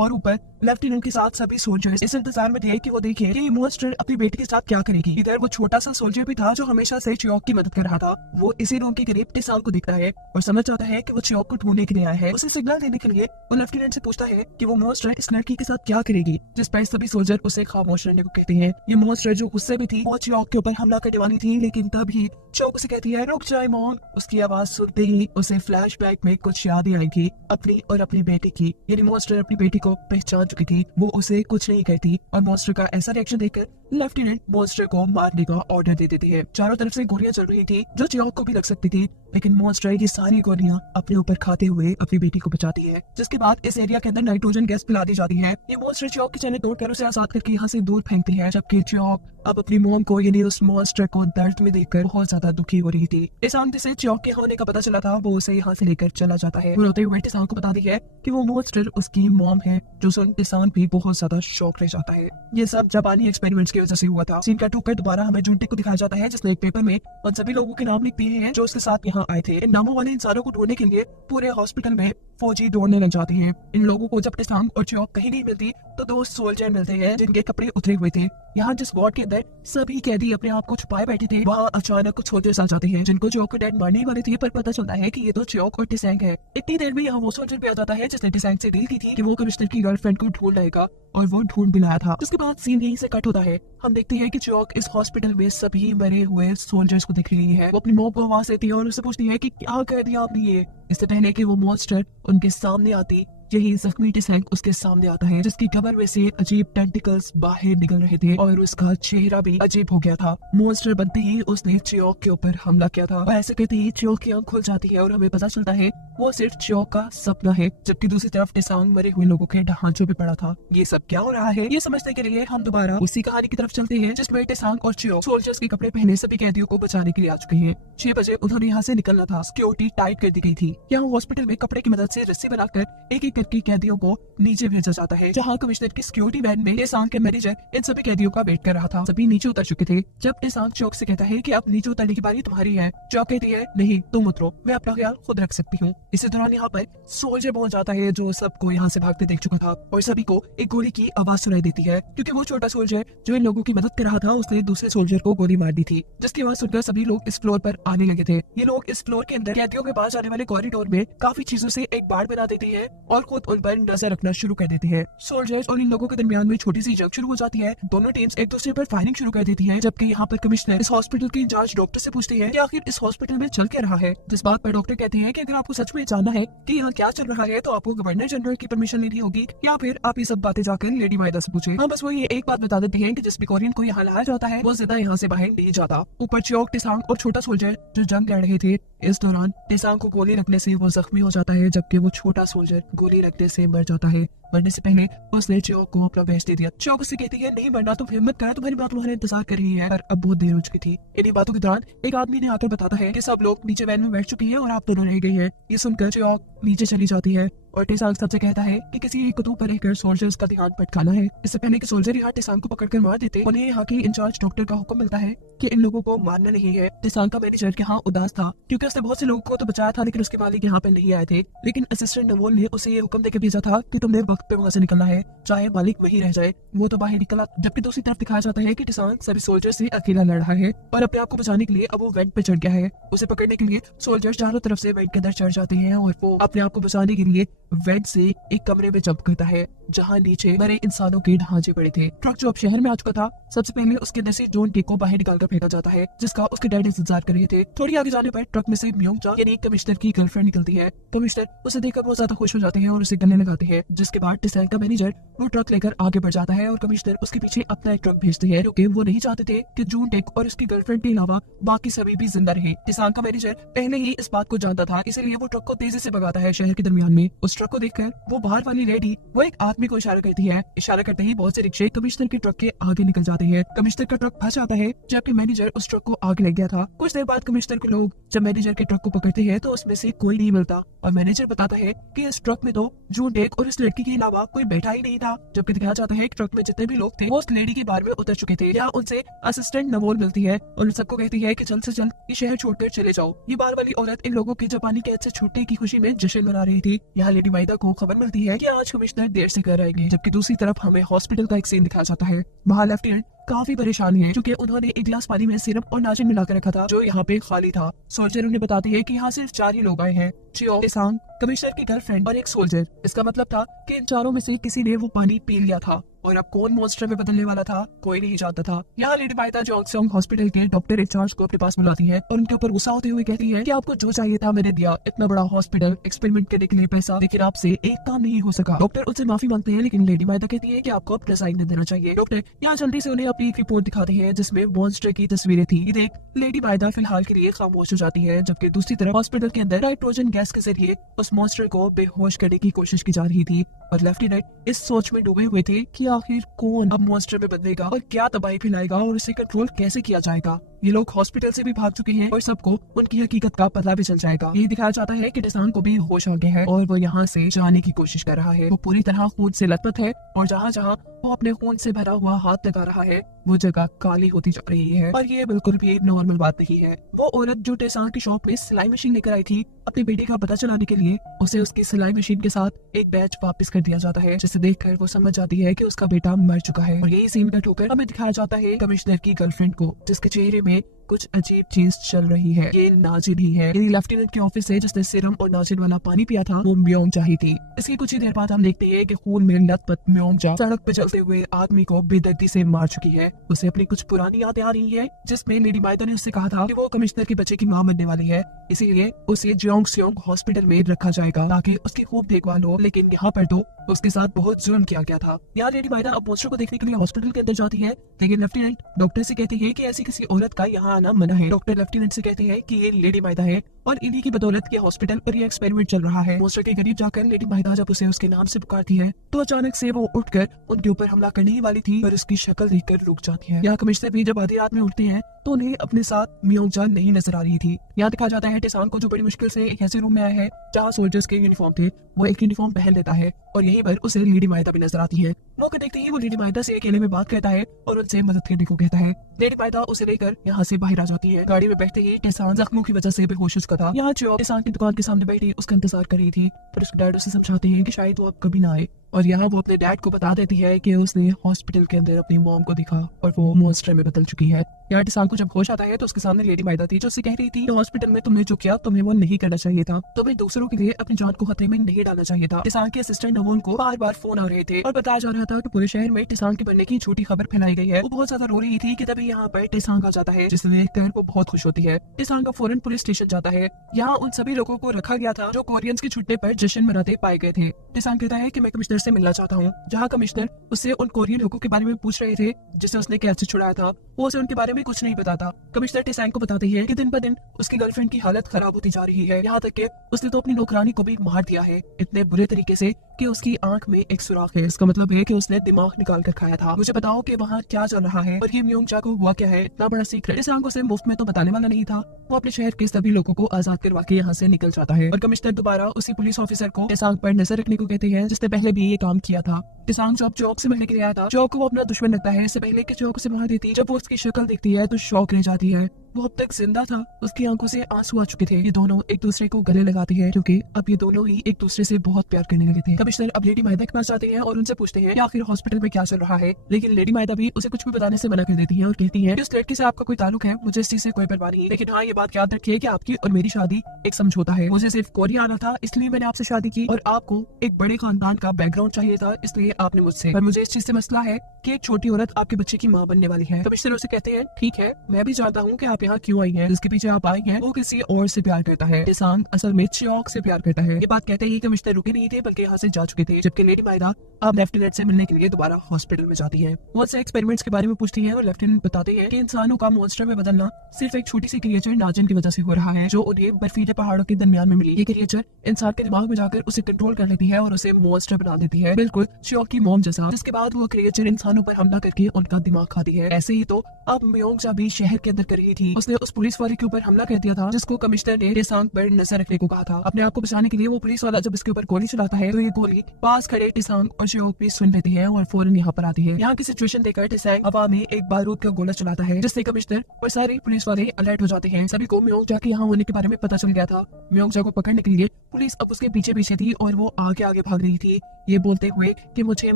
और ऊपर लेफ्टिनेंट के साथ सभी सोल्जर्स इस इंतजार में थे कि वो देखें कि ये मॉन्स्टर अपनी बेटी के साथ क्या करेगी। इधर वो छोटा सा सोल्जर भी था जो हमेशा से चियोक की मदद कर रहा था। वो इसी रूम के करीब टिसांग को दिखता है और समझ जाता है कि वो चियोक को ढूंढने के लिए आया है। उसे सिग्नल देने के लिए वो लेफ्टिनेंट से पूछता है कि वो मॉन्स्टर इस लड़की के साथ क्या करेगी, जिस पर सभी सोल्जर उसे खामोश रहने को कहते हैं। ये मॉन्स्टर जो गुस्से में थी वो चियोक के ऊपर हमला करने वाली थी, लेकिन तभी चियोक उसे कहती है रुक जाए मॉम। उसकी आवाज सुनते ही उसे फ्लैशबैक में कुछ यादें आई थी अपनी और अपनी बेटी की। यानी मॉन्स्टर अपनी बेटी को पहचान चुकी थी, वो उसे कुछ नहीं कहती और मॉन्स्टर का ऐसा रिएक्शन देखकर लेफ्टिनेंट मॉन्स्टर को मारने का ऑर्डर दे देती है। चारों तरफ से गोलियां चल रही थी जो चियोक को भी लग सकती थी, लेकिन मॉन्स्टर ये सारी गोलियां अपने ऊपर खाते हुए अपनी बेटी को बचाती है। जिसके बाद इस एरिया के अंदर नाइट्रोजन गैस पिला दी जाती है। ये मॉन्स्टर चियोक की चैन तोड़कर उसे आजाद करके यहाँ से दूर फेंकती है, जबकि चियोक अब अपनी मॉम को यानी उस मॉन्स्टर को दर्द में देखकर बहुत ज्यादा दुखी हो रही थी। टिसांग जिसे चियोक के होने का पता चला था वो उसे यहाँ से लेकर चला जाता है। रोते हुए टिसांग को बता दी है कि वो मॉन्स्टर उसकी मॉम है, जो सुन टिसांग भी बहुत ज्यादा शॉक रह जाता है। ये सब जापानी एक्सपेरिमेंट्स की वजह से हुआ था। सीन कट होकर दोबारा हमें जुंटे को दिखाया जाता है जिसने एक पेपर में उन सभी लोगों के नाम लिख दिए हैं जो उसके साथ यहाँ आए थे। इन नामों वाले इंसानों को ढूंढने के लिए पूरे हॉस्पिटल में फौजी दौड़ने लग जाते हैं। इन लोगों को जब टिसांग और चियोक कहीं नहीं मिलती तो दो सोल्जर मिलते हैं जिनके कपड़े उतरे हुए थे। यहाँ जिस वार्ड के अंदर सभी कैदी अपने आप को छुपाए बैठे थे, वहाँ अचानक कुछ सोल्जर्स आ जाते हैं जिनको चियोक को डेड मारने वाले थे, पर पता चलता है कि ये तो चियोक और टिसांग है। इतनी देर में यहाँ वो सोल्जर भी आ जाता है जिसने टिसांग से डील की थी कि वो कमिश्नर की गर्लफ्रेंड को ढूंढ रहेगा और वो ढूंढ भी लाया था। जिसके बाद सीन यहीं से कट होता है। हम देखते हैं कि चियोक इस हॉस्पिटल में सभी मरे हुए सोल्जर्स को देख रही है। वो अपनी मॉम को आवाज देती है और उससे पूछती है कि क्या कर दिया आपने ये। इससे पहले कि वो मॉन्स्टर उनके सामने आती, यही जख्मी टिसांग उसके सामने आता है जिसकी कमर में से अजीब टेंटिकल्स बाहर निकल रहे थे और उसका चेहरा भी अजीब हो गया था। मॉन्स्टर बनते ही उसने चियोक के ऊपर हमला किया था और ऐसे कहते ही चियोक की आंख खुल जाती है और हमें पता चलता है वो सिर्फ चियोक का सपना है, जबकि दूसरी तरफ टिसांग मरे हुए लोगों के ढांचों पे पड़ा था। ये सब क्या हो रहा है ये समझने के लिए हम दोबारा उसी कहानी की तरफ चलते हैं जिसमें टिसांग और चियोक सोल्जर्स के कपड़े पहने सभी कैदियों को बचाने के लिए आ चुके हैं। 6 बजे उन्होंने यहाँ से निकलना था। सिक्योरिटी टाइट कर दी गई थी। यहाँ हॉस्पिटल में कपड़े की मदद से रस्सी बनाकर एक एक करके कैदियों को नीचे भेजा जाता है, जहाँ कमिश्नर की सिक्योरिटी वैन में टिसांग के मैनेजर इन सभी कैदियों का वेट कर रहा था। सभी नीचे उतर चुके थे। जब टिसांग चियोक से कहता है कि अब नीचे उतरने की बारी तुम्हारी है, चियोक कहती है नहीं तुम उतरो, मैं अपना ख्याल खुद रख सकती हूँ। इसी दौरान यहाँ पर सोल्जर पहुंच जाता है जो सबको यहाँ से भागते देख चुका था और सभी को एक गोली की आवाज सुनाई देती है, क्योंकि वो छोटा सोल्जर जो इन लोगों की मदद कर रहा था उसने दूसरे सोल्जर को गोली मार दी थी, जिसकी आवाज सुनकर सभी लोग इस फ्लोर पर आने लगे थे। ये लोग इस फ्लोर के अंदर कैदियों के पास जाने वाले कॉरिडोर में काफी चीजों से एक बाड़ बना देते हैं और खुद उन पर नजर रखना शुरू कर देते हैं। सोल्जर्स और इन लोगों के दरमियान में छोटी सी जंग शुरू हो जाती है। दोनों टीम्स एक दूसरे पर फायरिंग शुरू कर देती है, जबकि यहाँ पर कमिश्नर इस हॉस्पिटल के इंचार्ज डॉक्टर से पूछते हैं कि आखिर इस हॉस्पिटल में चल क्या रहा है। जिस बात पर डॉक्टर कहते हैं कि अगर आपको सच में जानना है कि यहाँ क्या चल रहा है तो आपको गवर्नर जनरल की परमिशन लेनी होगी या फिर आप ये सब बातें जाकर लेडी वाइदा से पूछे। हाँ बस वो ये एक बात बता देती है कि जिस बिकोरियन को यहाँ लाया जाता है वो ज्यादा यहाँ से बाहर नहीं जाता। ऊपर चियोक, टिसांग और छोटा सोल्जर जो जंग लड़ रहे थे, इस दौरान टिसांग को गोली लगने से वो जख्मी हो जाता है, जबकि वो छोटा सोल्जर गोली लगने से मर जाता है। मरने से पहले उसने चियोंग को अपना बेच दे दिया। चियोंग उससे कहती है नहीं मरना, तुम हिम्मत करा, तुम्हारी माँ तुम्हारे इंतजार कर रही है। पर अब बहुत देर हो चुकी थी। इन्हीं बातों के दौरान एक आदमी ने आकर बताता है कि सब लोग नीचे वैन में बैठ चुके हैं और आप दोनों रह गए हैं। ये सुनकर चियोंग नीचे चली जाती है और टेसांग सबसे कहता है कि किसी एक कुतुब पर रहकर सोल्जर्स का ध्यान भटकाना है। इससे पहले कि सोल्जर यहाँ टेसांग को पकड़कर मार देते, उन्हें यहाँ के इंचार्ज डॉक्टर का हुक्म मिलता है कि इन लोगों को मारना नहीं है। टेसांग का मैनेजर यहाँ उदास था क्योंकि उसने बहुत से लोगों को तो बचाया था, लेकिन उसके मालिक यहाँ पे नहीं आए थे। लेकिन असिस्टेंट नवोल ने उसे ये हुक्म देकर भेजा था कि तुमने वक्त पे वहाँ से निकलना है, चाहे मालिक वहीं रह जाए। वो तो बाहर निकला, जबकि दूसरी तरफ दिखाया जाता है कि टेसांग सभी सोल्जर से अकेला लड़ रहा है और अपने आप को बचाने के लिए अब वो वेंट पे चढ़ गया है। उसे पकड़ने के लिए सोल्जर्स चारों तरफ से वेंट के अंदर चढ़ जाते हैं और वो अपने आप को बचाने के लिए वेंट से एक कमरे में जंप करता है जहाँ नीचे मरे इंसानों के ढांचे पड़े थे। ट्रक जो अब शहर में आ चुका था, सबसे पहले उसके अंदर से जॉन टेक को बाहर निकालकर फेंका जाता है, जिसका उसके डैड इंतजार कर रहे थे। थोड़ी आगे जाने पर ट्रक में से म्योंग जा यानी कमिश्नर की गर्लफ्रेंड निकलती है। कमिश्नर उसे देखकर बहुत ज्यादा खुश हो जाते हैं और उसे गले लगाते हैं, जिसके बाद टेसांग का मैनेजर वो ट्रक लेकर आगे बढ़ जाता है और कमिश्नर उसके पीछे अपना एक ट्रक भेजते हैं, क्योंकि वो नहीं चाहते थे कि जून टेक और उसकी गर्लफ्रेंड के अलावा बाकी सभी भी जिंदा रहे। टेसांग का मैनेजर पहले ही इस बात को जानता था, इसीलिए वो ट्रक को तेजी से भगाता है शहर के दरमियान में। उस ट्रक को देखकर वो बाहर वाली लेडी वो एक आदमी को इशारा करती है। इशारा करते ही बहुत से रिक्शे कमिश्नर के ट्रक के आगे निकल जाते हैं। कमिश्नर का ट्रक फंस जाता है जबकि मैनेजर उस ट्रक को आगे लग गया था। कुछ देर बाद कमिश्नर के लोग जब मैनेजर के ट्रक को पकड़ते हैं तो उसमें से कोई नहीं मिलता और मैनेजर बताता है कि इस ट्रक में तो जून टेक और इस लड़की के अलावा कोई बैठा ही नहीं था। जबकि दिखाया जाता है कि ट्रक में जितने भी लोग थे वो उस लेडी के बारे में उतर चुके थे। यहाँ उनसे असिस्टेंट नवोल मिलती है और उन सबको कहती है कि जल्द से जल्द ये शहर छोड़कर चले जाओ। ये बार वाली औरत इन लोगों के जापानी कैद से छूटने की खुशी में जश्न मना रही थी। यहाँ लेडी माइदा को खबर मिलती है कि आज कमिश्नर देर से घर आएंगे। जबकि दूसरी तरफ हमें हॉस्पिटल का एक सीन दिखाया जाता है। वहाँ लेफ्टिनेंट काफी परेशान है क्योंकि उन्होंने एक गिलास पानी में सिरप और नाजिन मिलाकर रखा था जो यहाँ पे खाली था। सोल्जर उन्हें बताती है कि यहाँ सिर्फ 4 ही लोग आए हैं, चियोंग, टेसांग, कमिश्नर की गर्लफ्रेंड और एक सोल्जर। इसका मतलब था कि इन चारों में से किसी ने वो पानी पी लिया था और अब कौन मॉन्स्टर में बदलने वाला था कोई नहीं जानता था। यहाँ लेडी माइदा जोंगसोंग हॉस्पिटल के डॉक्टर इंचार्ज को अपने पास बुलाती है और उनके ऊपर गुस्सा होते हुए कहती है कि आपको जो चाहिए था मैंने दिया, इतना बड़ा हॉस्पिटल, एक्सपेरिमेंट करने के लिए पैसा, लेकिन आपसे एक काम नहीं हो सका। डॉक्टर उनसे माफी मांगते हैं लेकिन लेडी माइदा कहती है कि आपको अब रिजाइन देना चाहिए। डॉक्टर यहाँ जल्दी से उन्हें अपनी एक रिपोर्ट दिखाते हैं जिसमें मॉन्स्टर की तस्वीरें थी। ये देख लेडी माइदा फिलहाल के लिए खामोश हो जाती है, जबकि दूसरी तरफ हॉस्पिटल के अंदर नाइट्रोजन गैस के जरिए उस मॉन्स्टर को बेहोश करने की कोशिश की जा रही थी और लेफ्टिनेंट इस सोच में डूबे हुए थे कि आखिर कौन अब मॉन्स्टर में बदलेगा और क्या तबाही फैलाएगा और इसे कंट्रोल कैसे किया जाएगा। ये लोग हॉस्पिटल से भी भाग चुके हैं और सबको उनकी हकीकत का पता भी चल जाएगा। ये दिखाया जाता है कि टेसांग को भी होश आ गया है और वो यहाँ से जाने की कोशिश कर रहा है। वो पूरी तरह खून से लथपथ है और जहाँ जहाँ वो अपने खून से भरा हुआ हाथ लगा रहा है वो जगह काली होती जा रही है और ये बिल्कुल भी एक नॉर्मल बात नहीं है। वो औरत जो टेसांग की शॉप में सिलाई मशीन लेकर आई थी अपने बेटे का पता चलाने के लिए, उसे उसकी सिलाई मशीन के साथ एक बैच वापस कर दिया जाता है, जिसे देखकर वो समझ जाती है कि उसका बेटा मर चुका है। और यही सीन कट होकर हमें दिखाया जाता है कमिश्नर की गर्लफ्रेंड को, जिसके चेहरे में कुछ अजीब चीज चल रही है। ये नाजिन ही है। यदि लेफ्टिनेंट के ऑफिस से जिसने सिरम और नाजिन वाला पानी पिया था वो म्योंग जा ही थी। इसकी कुछ ही देर बाद हम देखते हैं कि खून में लथपथ म्योंग जा सड़क पे चलते हुए आदमी को बेदर्दी से मार चुकी है। उसे अपनी कुछ पुरानी यादें आ रही है जिसमें लेडी माइदा ने उससे कहा था कि वो कमिश्नर के बच्चे की मां बनने वाली है, इसीलिए उसे जोंगसोंग हॉस्पिटल में रखा जाएगा ताकि उसकी खूब देखभाल हो। लेकिन यहाँ पर तो उसके साथ बहुत जुल्म किया गया था। यहाँ लेडी माइदा अब मॉन्स्टर को देखने के लिए हॉस्पिटल के अंदर जाती है, लेकिन लेफ्टिनेंट डॉक्टर से कहती है कि ऐसी किसी औरत का यहाँ आना मना है। डॉक्टर लेफ्टिनेंट से कहते हैं कि ये लेडी माइदा है और इन्हीं की बदौलत ये हॉस्पिटल पर ये एक्सपेरिमेंट चल रहा है। मॉन्स्टर के करीब जाकर लेडी माइदा जब उसे उसके नाम से पुकारती है तो अचानक से वो उठकर उनके ऊपर हमला करने ही वाली थी पर उसकी शक्ल देखकर रुक जाती है। यहाँ कमिश्नर भी जब आधी रात में उठते हैं तो उन्हें अपने साथ म्योंग जा नहीं नजर आ रही थी। यहाँ दिखाया जाता है टेसांग को जो बड़ी मुश्किल से एक ऐसे रूम में आया है जहाँ सोल्जर्स के यूनिफॉर्म थे, वो एक यूनिफॉर्म पहन लेता है और यहीं पर उसे लेडी माइदा भी नजर आती है। मौका देखते ही वो लेडी माइदा से अकेले में बात करता है और उनसे मदद करने को कहता है। लेडी माइदा उसे लेकर यहाँ से बाहर आ जाती है। गाड़ी में बैठते ही टेसांग जख्मों की वजह से बेहोश हो चुका था। यहाँ जो टेसांग की दुकान के सामने बैठी उसका इंतजार कर रही थी, पर उसके डैड उसे समझाते हैं कि शायद वो अब कभी ना आए और यहाँ वो अपने डैड को बता देती है कि उसने हॉस्पिटल के अंदर अपनी मॉम को देखा और वो मॉन्स्टर में बदल चुकी है। यहाँ टेसांग को जब होश आता है तो उसके सामने लेडी माइदा थी जो उससे कह रही थी कि हॉस्पिटल में तुमने जो किया तुम्हें वो नहीं करना चाहिए था, तुम्हें दूसरों के लिए अपनी जान को खतरे में नहीं डालना चाहिए था। टेसांग के असिस्टेंट नवोल को बार बार फोन आ रहे थे और बताया जा रहा था कि पूरे शहर में टेसांग के बनने की झूठी खबर फैलाई गई है। वो बहुत ज्यादा रो रही थी कि तभी यहाँ पर टेसांग आ जाता है, जिसे देखकर वो बहुत खुश होती है। टेसांग का फौरन पुलिस स्टेशन जाता है। यहाँ उन सभी लोगों को रखा गया था जो कोरियंस के छुट्टे पर जश्न मनाते पाए गए थे। टेसांग कहता है कि मैं कमिश्नर से मिलना चाहता हूँ। जहाँ कमिश्नर उससे उन कोरियन लोगों के बारे में पूछ रहे थे जिसे उसने कैद से छुड़ाया था, वो उसे उनके बारे में कुछ नहीं बताता। कमिश्नर टेसांग को बताते हैं कि दिन ब दिन उसकी गर्लफ्रेंड की हालत खराब होती जा रही है, यहाँ तक कि उसने तो अपनी नौकरानी को भी मार दिया है इतने बुरे तरीके से कि उसकी आंख में एक सुराख है। इसका मतलब है कि उसने दिमाग निकाल कर खाया था। मुझे बताओ कि वहाँ क्या चल रहा है और ये म्योंगजा को हुआ क्या है। इतना बड़ा सीक्रेट इस आंख उसे मुफ्त में तो बताने वाला नहीं था। वो अपने शहर के सभी लोगों को आजाद करवा के यहाँ से निकल जाता है और कमिश्नर दोबारा उसी पुलिस ऑफिसर को इस आंख पर नजर रखने को कहते हैं जिसने पहले भी ये काम किया था। टिसांग जब चौक से मिलने के लिए आया था, चौक को वो अपना दुश्मन लगता है। इससे पहले कि चौक उसे मार देती, जब वो उसकी शक्ल देखती है तो शौक रह जाती है। वो अब तक जिंदा था, उसकी आंखों से आंसू आ चुके थे। ये दोनों एक दूसरे को गले लगाते हैं क्योंकि अब ये दोनों ही एक दूसरे से बहुत प्यार करने लगे थे। कमिश्नर अब लेडी माहिदा के पास जाते हैं और उनसे पूछते हैं कि आखिर हॉस्पिटल में क्या चल रहा है, लेकिन लेडी माहिदा भी उसे कुछ भी बताने से मना कर देती है और कहती है कि उस लड़की से आपका कोई ताल्लुक है, मुझे इस चीज से कोई परवाह नहीं, लेकिन हाँ ये बात याद रखिए कि आपकी और मेरी शादी एक समझौता है। मुझे सिर्फ कोरिया आना था इसलिए मैंने आपसे शादी की और आपको एक बड़े खानदान का बैकग्राउंड चाहिए था इसलिए आपने मुझसे, पर मुझे इस चीज से मसला है कि एक छोटी औरत आपके बच्चे की माँ बनने वाली है। कमिश्नर उसे कहते हैं ठीक है, मैं भी जानता हूँ कि आप यहाँ क्यों आई हैं, जिसके पीछे आप आई हैं वो किसी और से प्यार करता है। टिसांग असल में च्योक से प्यार करता है। ये बात कहते ही कमिश्नर रुके नहीं थे बल्कि यहाँ से जा चुके थे, जबकि लेडी माहिदा अब लेफ्टिनेंट से मिलने के लिए दोबारा हॉस्पिटल में जाती है। वो उससे एक्सपेरिमेंट्स के बारे में पूछती है और लेफ्टिनेंट बताते हैं कि इंसानों का मॉन्स्टर में बदलना सिर्फ एक छोटी सी क्रिएचर नाजिन की वजह से हो रहा है जो उन्हें बर्फीले पहाड़ों के दरमियान में मिली। ये क्रिएचर इंसान के दिमाग में जाकर उसे कंट्रोल कर लेती है और उसे मॉन्स्टर बना देती है, बिल्कुल च्योक की मॉम जैसा, जिसके बाद वो क्रिएचर इंसानों पर हमला करके उनका दिमाग खाती है। ऐसे ही तो अब म्योंगजा भी शहर के अंदर कर रही थी। उसने उस पुलिस वाले के ऊपर हमला कर दिया था जिसको कमिश्नर ने टिसांग पर नजर रखने को कहा था। अपने आप को बचाने के लिए वो पुलिस वाला जब इसके ऊपर गोली चलाता है तो ये गोली पास खड़े टिसांग और च्योक भी सुन लेती है और फौरन यहाँ पर आती है। यहाँ की सिचुएशन देखकर टिसांग हवा में एक बारूद का गोला चलाता है जिससे कमिश्नर और सारे पुलिस वाले अलर्ट हो जाते हैं। सभी को म्योंगजा के यहाँ होने के बारे में पता चल गया था। म्योंगजा को पकड़ने के लिए पुलिस अब उसके पीछे पीछे थी और वो आगे आगे भाग रही थी, ये बोलते हुए कि मुझे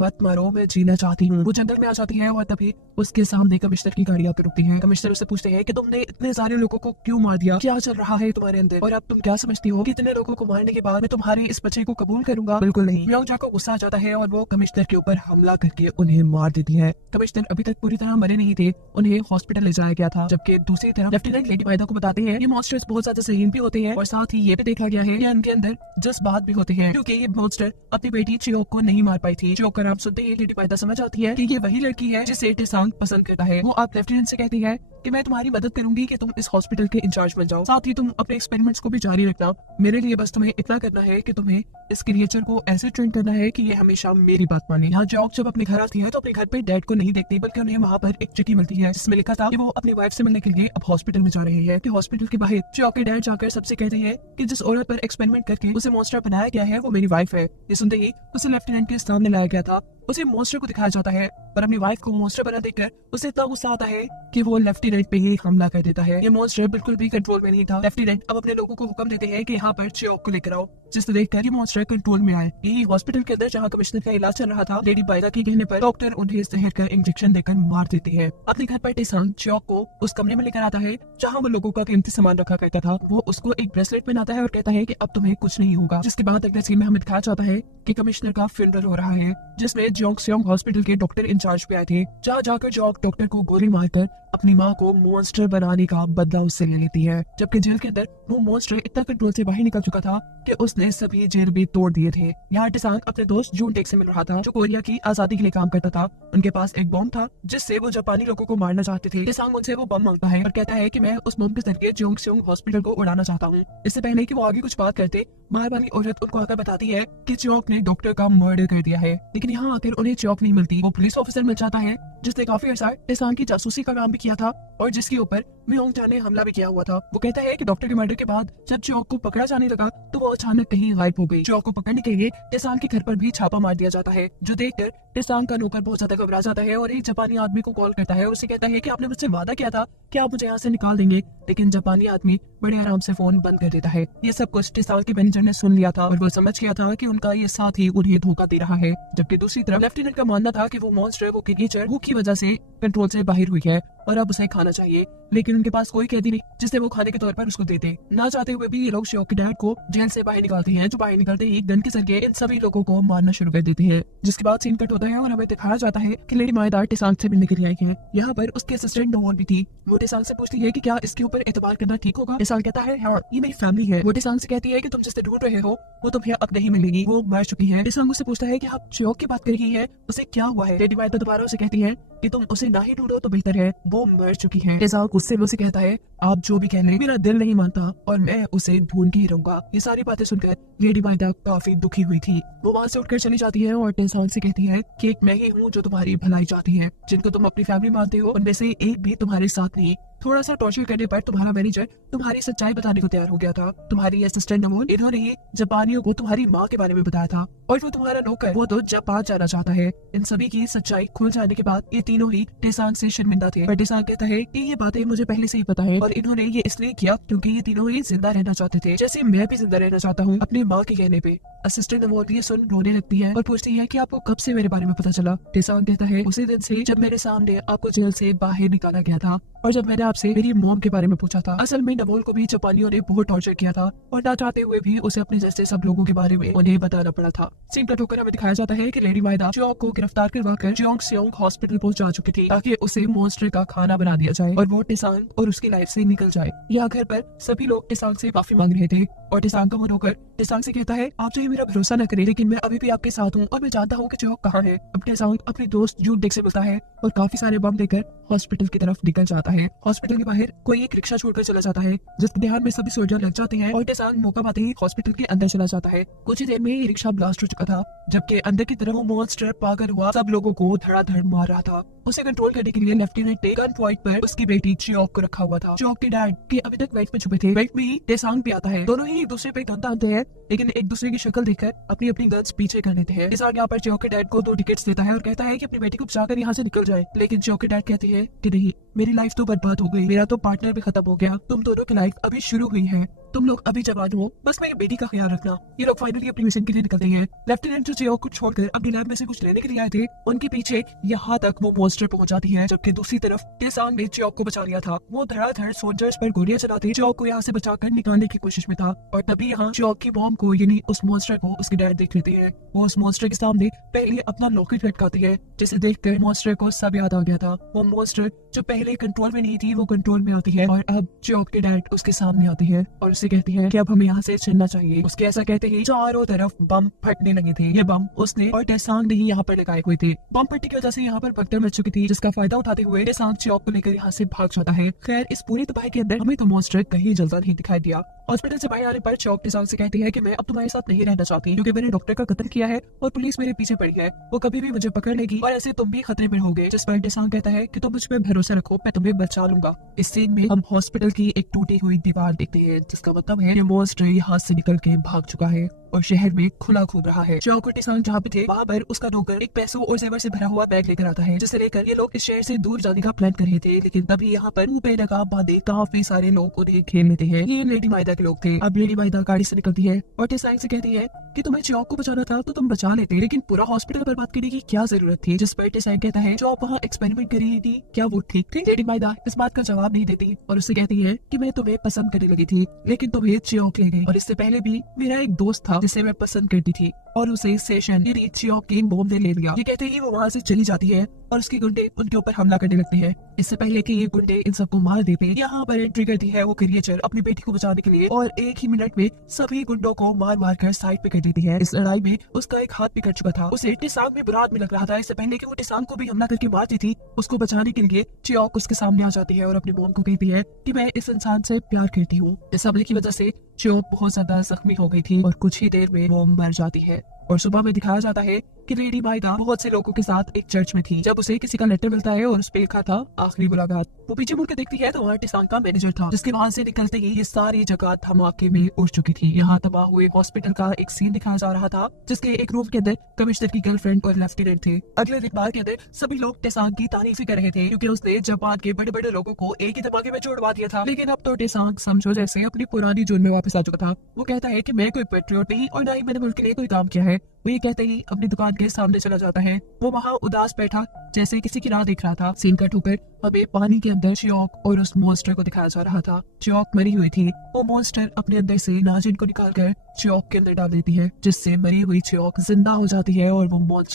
मत मारो, मैं जीना चाहती हूँ। वो जंगल में आ जाती है और तभी उसके सामने कमिश्नर की गाड़ी आकर रुकती है। कमिश्नर उससे पूछते हैं कि तुमने इतने सारे लोगों को क्यों मार दिया, क्या चल रहा है तुम्हारे अंदर, और अब तुम क्या समझती हो कि इतने लोगों को मारने के बाद मैं तुम्हारे इस बच्चे को कबूल करूंगा? बिल्कुल नहीं। म्योंगजा को गुस्सा आ जाता है और वो कमिश्नर के ऊपर हमला करके उन्हें मार देती है। कमिश्नर अभी तक पूरी तरह मरे नहीं थे, उन्हें हॉस्पिटल ले जाया गया था, जबकि दूसरी तरफ लेफ्टिनेंट लेडी माहिदा को बताते हैं ये मॉन्स्टर्स बहुत ज्यादा जहीन भी होते हैं और साथ ही ये भी देखा गया है कि उनके अंदर जज्बात भी होते हैं, क्योंकि ये मॉन्स्टर अपनी बेटी च्योक को नहीं मार पाई थी। च्योक का नाम सुनते ही लेडी माहिदा समझ आती है कि ये वही लड़की है जिसे टिसांग पसंद करता है। वो आप लेफ्टिनेंट से कहती है कि मैं तुम्हारी मदद करूंगी कि तुम इस हॉस्पिटल के इंचार्ज बन जाओ, साथ ही तुम अपने एक्सपेरिमेंट्स को भी जारी रखना। मेरे लिए बस तुम्हें इतना करना है कि तुम्हें इस क्रिएचर को ऐसे ट्रेन करना है कि ये हमेशा मेरी बात माने। यहाँ च्योक जब अपने घर आती है तो अपने घर पे डैड को नहीं देखती, बल्कि उन्हें वहाँ पर एक चिट्ठी मिलती है जिसमें लिखा था कि वो अपनी वाइफ से मिलने के लिए अब हॉस्पिटल में जा रहे हैं। कि हॉस्पिटल के बाहर च्योक के डैड जाकर सबसे कहते हैं कि जिस औरत पर एक्सपेरिमेंट करके उसे मॉन्स्टर बनाया गया है वो मेरी वाइफ है। ये सुनते ही उसे लेफ्टिनेंट के सामने लाया गया था, उसे मॉन्स्टर को दिखाया जाता है, पर अपनी वाइफ को मॉन्स्टर बना देखकर उसे इतना गुस्सा आता है कि वो लेफ्टिनेंट पे ही हमला कर देता है। ये मॉन्स्टर बिल्कुल भी कंट्रोल में नहीं था। लेफ्टिनेंट अब अपने लोगों को हुक्म देते हैं कि यहाँ पर च्योक को लेकर आओ, जिससे देखकर ये मॉन्स्टर कंट्रोल में आए। यही हॉस्पिटल के अंदर जहाँ कमिश्नर का इलाज चल रहा था, लेडी माहिदा के कहने पर डॉक्टर उन्हें जहर का इंजेक्शन देकर मार देते हैं। अपने घर पर टिसांग च्योक को उस कमरे में लेकर आता है जहाँ वो लोगों का कीमती सामान रखा करता था। वो उसको एक ब्रेसलेट पहनाता है और कहता है कि अब तुम्हें कुछ नहीं होगा। जिसके बाद अगले सीन में हमें दिखाया जाता है कि कमिश्नर का फ्यूनरल हो रहा है, जिसमें जोंगसेओंग हॉस्पिटल के डॉक्टर इंचार्ज पे आए थे। जहाँ जाकर जॉक डॉक्टर को गोली मारकर अपनी माँ को मॉन्स्टर बनाने का बदला उससे ले लेती है, जबकि जेल के अंदर वो मॉन्स्टर इतना कंट्रोल से बाहर निकल चुका था कि उसने सभी जेल भी तोड़ दिए थे। यहाँ टिसांग अपने दोस्त जून टेक से मिल रहा था जो कोरिया की आजादी के लिए काम करता था। उनके पास एक बम था जिससे वो जापानी लोगों को मारना चाहते थे। टिसांग उनसे वो बम मांगता है और कहता है कि मैं उस बम के जरिए जोंगसेओंग हॉस्पिटल को उड़ाना चाहता हूँ। इससे पहले कि वो आगे कुछ बात करते, मार वाली औरत उनको आकर बताती है कि च्योक ने डॉक्टर का मर्डर कर दिया है। लेकिन यहाँ आकर उन्हें च्योक नहीं मिलती। वो पुलिस ऑफिसर मिल जाता है जिसने काफी अर्सा टिसांग की जासूसी का काम भी किया था और जिसके ऊपर म्योंगजा ने हमला भी किया हुआ था। वो कहता है कि डॉक्टर के मर्डर के बाद जब च्योक को पकड़ा जाने लगा तो वो अचानक कहीं गायब हो गई। च्योक को पकड़ने के लिए टिसांग के घर पर भी छापा मार दिया जाता है, जो देखकर टिसांग का नौकर बहुत ज्यादा घबरा जाता है और एक जापानी आदमी को कॉल करता है और उसे कहता है कि आपने मुझसे वादा किया था कि आप मुझे यहाँ से निकाल देंगे, लेकिन जापानी आदमी बड़े आराम से फोन बंद कर देता है। ये सब कुछ टिसांग के मैनेजर ने सुन लिया था और वो समझ गया था कि उनका ये साथी उन्हें धोखा दे रहा है। जबकि दूसरी तरफ लेफ्टिनेंट का मानना था कि वो मॉन्स्टर, वो क्रिएचर भूख की वजह से कंट्रोल से बाहर हुई है और अब उसे खाना चाहिए, लेकिन उनके पास कोई कैदी नहीं जिसे वो खाने के तौर पर उसको देते। ना चाहते हुए भी ये लोग च्योक के डैड को जेल से बाहर निकालते हैं, जो बाहर निकलते ही गन के जरिए इन सभी लोगों को मारना शुरू कर देते हैं। जिसके बाद सीन कट होता है और हमें दिखाया जाता है कि लेडी माहिदा टिसांग से मिलने के लिए आई है। यहाँ पर उसके असिस्टेंट नोन भी थी। वो टिसांग से पूछती है कि क्या इसके ऊपर एतबार करना ठीक होगा। टिसांग कहता है हाँ, ये मेरी फैमिली है। वो टिसांग से कहती है कि तुम जिससे ढूंढ रहे हो वो तुम्हें अब नहीं मिलेगी, वो मर चुकी है। टिसांग उससे पूछता है कि आप च्योक की बात कर रही है, उसे क्या हुआ है। लेडी माहिदा दोबारा उसे कहती है कि तुम उसे ना ही ढूंढो तो बेहतर है, वो मर चुकी है। टेसांग गुस्से में उसे कहता है, आप जो भी कह लें मेरा दिल नहीं मानता और मैं उसे ढूंढ के ही रहूंगा। ये सारी बातें सुनकर लेडी माइदा काफी दुखी हुई थी। वो वहाँ से उठकर चली जाती है और टेसांग से कहती है कि एक मैं ही हूँ जो तुम्हारी भलाई चाहती है, जिनको तुम अपनी फैमिली मानते हो उनमें से एक भी तुम्हारे साथ नहीं। थोड़ा सा टॉर्चर करने पर तुम्हारा मैनेजर तुम्हारी सच्चाई बताने को तैयार हो गया था। तुम्हारी असिस्टेंट नमोल, इन्होंने ही जापानियों को तुम्हारी माँ के बारे में बताया था और वो तुम्हारा नौकर, वो तो जापान जाना चाहता है। इन सभी की सच्चाई खुल जाने के बाद ये तीनों ही टेसांग से शर्मिंदा थे। पर टेसांग कहता है कि ये बातें मुझे पहले से ही पता है और इन्होंने ये इसलिए किया क्योंकि ये तीनों ही जिंदा रहना चाहते थे, जैसे मैं भी जिंदा रहना चाहता हूँ अपनी माँ के कहने पे। असिस्टेंट नमोल ये सुन रोने लगती है और पूछती है कि आपको कब से मेरे बारे में पता चला। टेसांग कहता है उसी दिन से जब मेरे सामने आपको जेल से बाहर निकाला गया था और जब मैंने आपसे मेरी मॉम के बारे में पूछा था। असल में नमोल को भी जापानियों ने बहुत टॉर्चर किया था और ना चाहते हुए भी उसे अपने जैसे सब लोगों के बारे में उन्हें बताना पड़ा था। सीन कट होकर हमें दिखाया जाता है कि लेडी माइदा चियोंग को गिरफ्तार करवाकर चियोंग हॉस्पिटल पहुंच जा चुकी थी ताकि उसे मॉन्स्टर का खाना बना दिया जाए और वो टेसांग और उसकी लाइफ से निकल जाए। यहाँ घर पर सभी लोग टेसांग से माफी मांग रहे थे और टेसांग का मन होकर टेसांग से कहता है, आप चाहे मेरा भरोसा न करें लेकिन मैं अभी भी आपके साथ हूँ और मैं जानता हूँ कि चियोंग कहाँ है। अब टेसांग अपने दोस्त जूनडेक से मिलता है और काफी सारे बम देकर हॉस्पिटल की तरफ निकल जाता है। हॉस्पिटल के बाहर कोई एक रिक्शा छोड़कर चला जाता है जिसके ध्यान में सभी सोल्जर लग जाते हैं और टेसांग मौका पाते ही हॉस्पिटल के अंदर चला जाता है। कुछ ही देर में ये रिक्शा ब्लास्ट हो चुका था, जबकि अंदर की तरफ वो मॉन्स्टर पागल हुआ सब लोगों को धड़ाधड़ मार रहा था। उसे कंट्रोल करने के लिए लेफ्टिनेंट ने गन पॉइंट पर उसकी बेटी चियोंग को रखा हुआ था। चियोंग के डैड के अभी तक वेट में छुपे थे। वेट में ही टेसांग भी आता है। दोनों ही एक दूसरे पे गन तानते हैं लेकिन एक दूसरे की शक्ल देखकर अपनी अपनी गन्स पीछे कर लेते हैं। टेसांग यहाँ पर चियोंग के डैड को 2 टिकट्स देता है और कहता है कि अपनी बेटी को बचाकर यहाँ से निकल जाए, लेकिन चियोंग के डैड कहते हैं कि नहीं, मेरी लाइफ तो बर्बाद हो गई, मेरा तो पार्टनर भी खत्म हो गया, तुम दोनों की लाइफ अभी शुरू हुई है, तुम लोग अभी जवान हो, बस मेरी बेटी का ख्याल रखना। ये लोग फाइनली अपनी मिशन के लिए निकलते हैं। लेफ्टिनेंट जो चियोंग को छोड़कर अपनी लैब में से कुछ लेने के लिए आए थे, उनके पीछे यहाँ तक वो मॉन्स्टर पहुंच जाती है, जबकि दूसरी तरफ टेसांग ने चियोंग को बचा लिया था। वो धड़ाधड़ सोल्जर्स पर गोलियां चलाते चियोंग को यहाँ से बचाकर निकालने की कोशिश में था और तभी यहाँ चियोंग की मॉम को यानी उस मॉन्स्टर को उसके डैड देख लेते हैं। वो उस मॉन्स्टर के सामने पहले अपना लॉकेट लटकाती है, जिसे देखकर मॉन्स्टर को सब याद आ गया था। वो मॉन्स्टर जो पहले कंट्रोल में नहीं थी वो कंट्रोल में आती है और अब चियोंग के डैड उसके सामने आती है और उसे कहती है कि अब हमें यहाँ से चलना चाहिए। उसके ऐसा कहते ही चारों तरफ बम फटने लगे थे। ये बम उसने और टेसांग ने ही यहाँ पर लगाए हुए थे। बम फटने की वजह से यहाँ पर भगदड़ मच चुकी थी, जिसका फायदा उठाते हुए टेसांग चियोंग को लेकर यहाँ से भाग जाता है। खैर इस पूरी तबाही के अंदर हमें तो मॉन्स्टर कहीं जलता नहीं दिखाई दिया। हॉस्पिटल से बाहर आने पर चियोंग टेसांग से कहती है कि मैं अब तुम्हारे साथ नहीं रहना चाहती क्योंकि मैंने डॉक्टर का कत्ल किया है और पुलिस मेरे पीछे पड़ी है, वो कभी भी मुझे पकड़ लेगी और ऐसे तुम भी खतरे में रहोगे। जिस पर टेसांग कहता है कि तुम मुझ पे भरोसा रखो, मैं तुम्हें बचा लूंगा। इस सीन में हम हॉस्पिटल की एक टूटी हुई दीवार देखते हैं, जिसका मतलब है ये मॉन्स्टर यहाँ से निकल के भाग चुका है और शहर में खुला घूम रहा है। चियोंग और टेसांग जहाँ पे थे वहाँ पर उसका नौकर एक पैसों और जेवर से भरा हुआ बैग लेकर आता है, जिसे लेकर ये लोग इस शहर से दूर जाने का प्लान कर रहे थे। लेकिन तभी यहाँ पर मुंह पे नकाब बांधे काफी सारे लोग उन्हें घेर लेते हैं। ये लेडी माइदा के लोग थे। अब लेडी माइदा गाड़ी से निकलती है और टेसांग से कहती है कि तुम्हें चियोंग को बचाना था तो तुम बचा लेते, लेकिन पूरा हॉस्पिटल बर्बाद करने की क्या जरूरत थी। जिस पर टेसांग कहता है जो आप वहाँ एक्सपेरिमेंट कर रही थी क्या वो ठीक थी। लेडी माइदा इस बात का जवाब नहीं देती और उससे कहती है कि मैं तुम्हें पसंद करने लगी थी लेकिन तुम्हें चियोंग ले गई, और इससे पहले भी मेरा एक दोस्त था जिसे मैं पसंद करती थी और उसे सेशन चियोंग की मॉम ने ले लिया। ये कहते ही वो वहाँ से चली जाती है और उसके गुंडे उनके ऊपर हमला करने लगते हैं। इससे पहले कि ये गुंडे इन सबको मार देते, यहाँ पर एंट्री करती है वो क्रिएचर अपनी बेटी को बचाने के लिए और एक ही मिनट में सभी गुंडों को मार मार कर साइड पे कर देती है। इस लड़ाई में उसका एक हाथ भी कट चुका था। उसे टेसांग में बुरा आदमी लग रहा था। इससे पहले कि वो टेसांग को भी हमला करके मारती थी, उसको बचाने के लिए चियोंग उसके सामने आ जाती है और अपनी मॉम को कहती है कि मैं इस इंसान से प्यार करती हूँ। इस हमले की वजह से चियोंग बहुत ज्यादा जख्मी हो गई थी और कुछ ही देर में वो मर जाती है। और सुबह में दिखाया जाता है कि लेडी माइदा बहुत से लोगों के साथ एक चर्च में थी जब उसे किसी का लेटर मिलता है और उस पे लिखा था आखिरी मुलाकात। वो पीछे मुड़ के देखती है तो वहाँ टेसांग का मैनेजर था, जिसके वहाँ से निकलते ही ये सारी जगह धमाके में उड़ चुकी थी। यहाँ तबाह हुए हॉस्पिटल का एक सीन दिखाया जा रहा था, जिसके एक रूम के अंदर कमिश्नर की गर्लफ्रेंड और लेफ्टिनेंट थे। अगले दिन बार के अंदर सभी लोग टेसांग की तारीफ कर रहे थे क्योंकि उसने जापान के बड़े बड़े लोगों को एक ही धमाके में छोड़वा दिया था। लेकिन अब तो टेसांग समझो जैसे अपनी पुरानी जुर्म में वापस आ चुका था। वो कहता है कि मैं कोई पेट्रियोट नहीं और ना ही मैंने मुल्क के लिए कोई काम किया है। वो ये कहते ही अपनी दुकान के सामने चला जाता है। वो वहाँ उदास बैठा जैसे किसी की राह देख रहा था। सीन कट होकर हमें पानी के अंदर चियोंग और उस मॉन्स्टर को दिखाया जा रहा था। चियोंग मरी हुई थी। वो मॉन्स्टर अपने अंदर से नाजिन को निकालकर चियोंग के अंदर डाल देती है, जिससे मरी हुई चियोंग जिंदा हो जाती है और वो मॉन्स्टर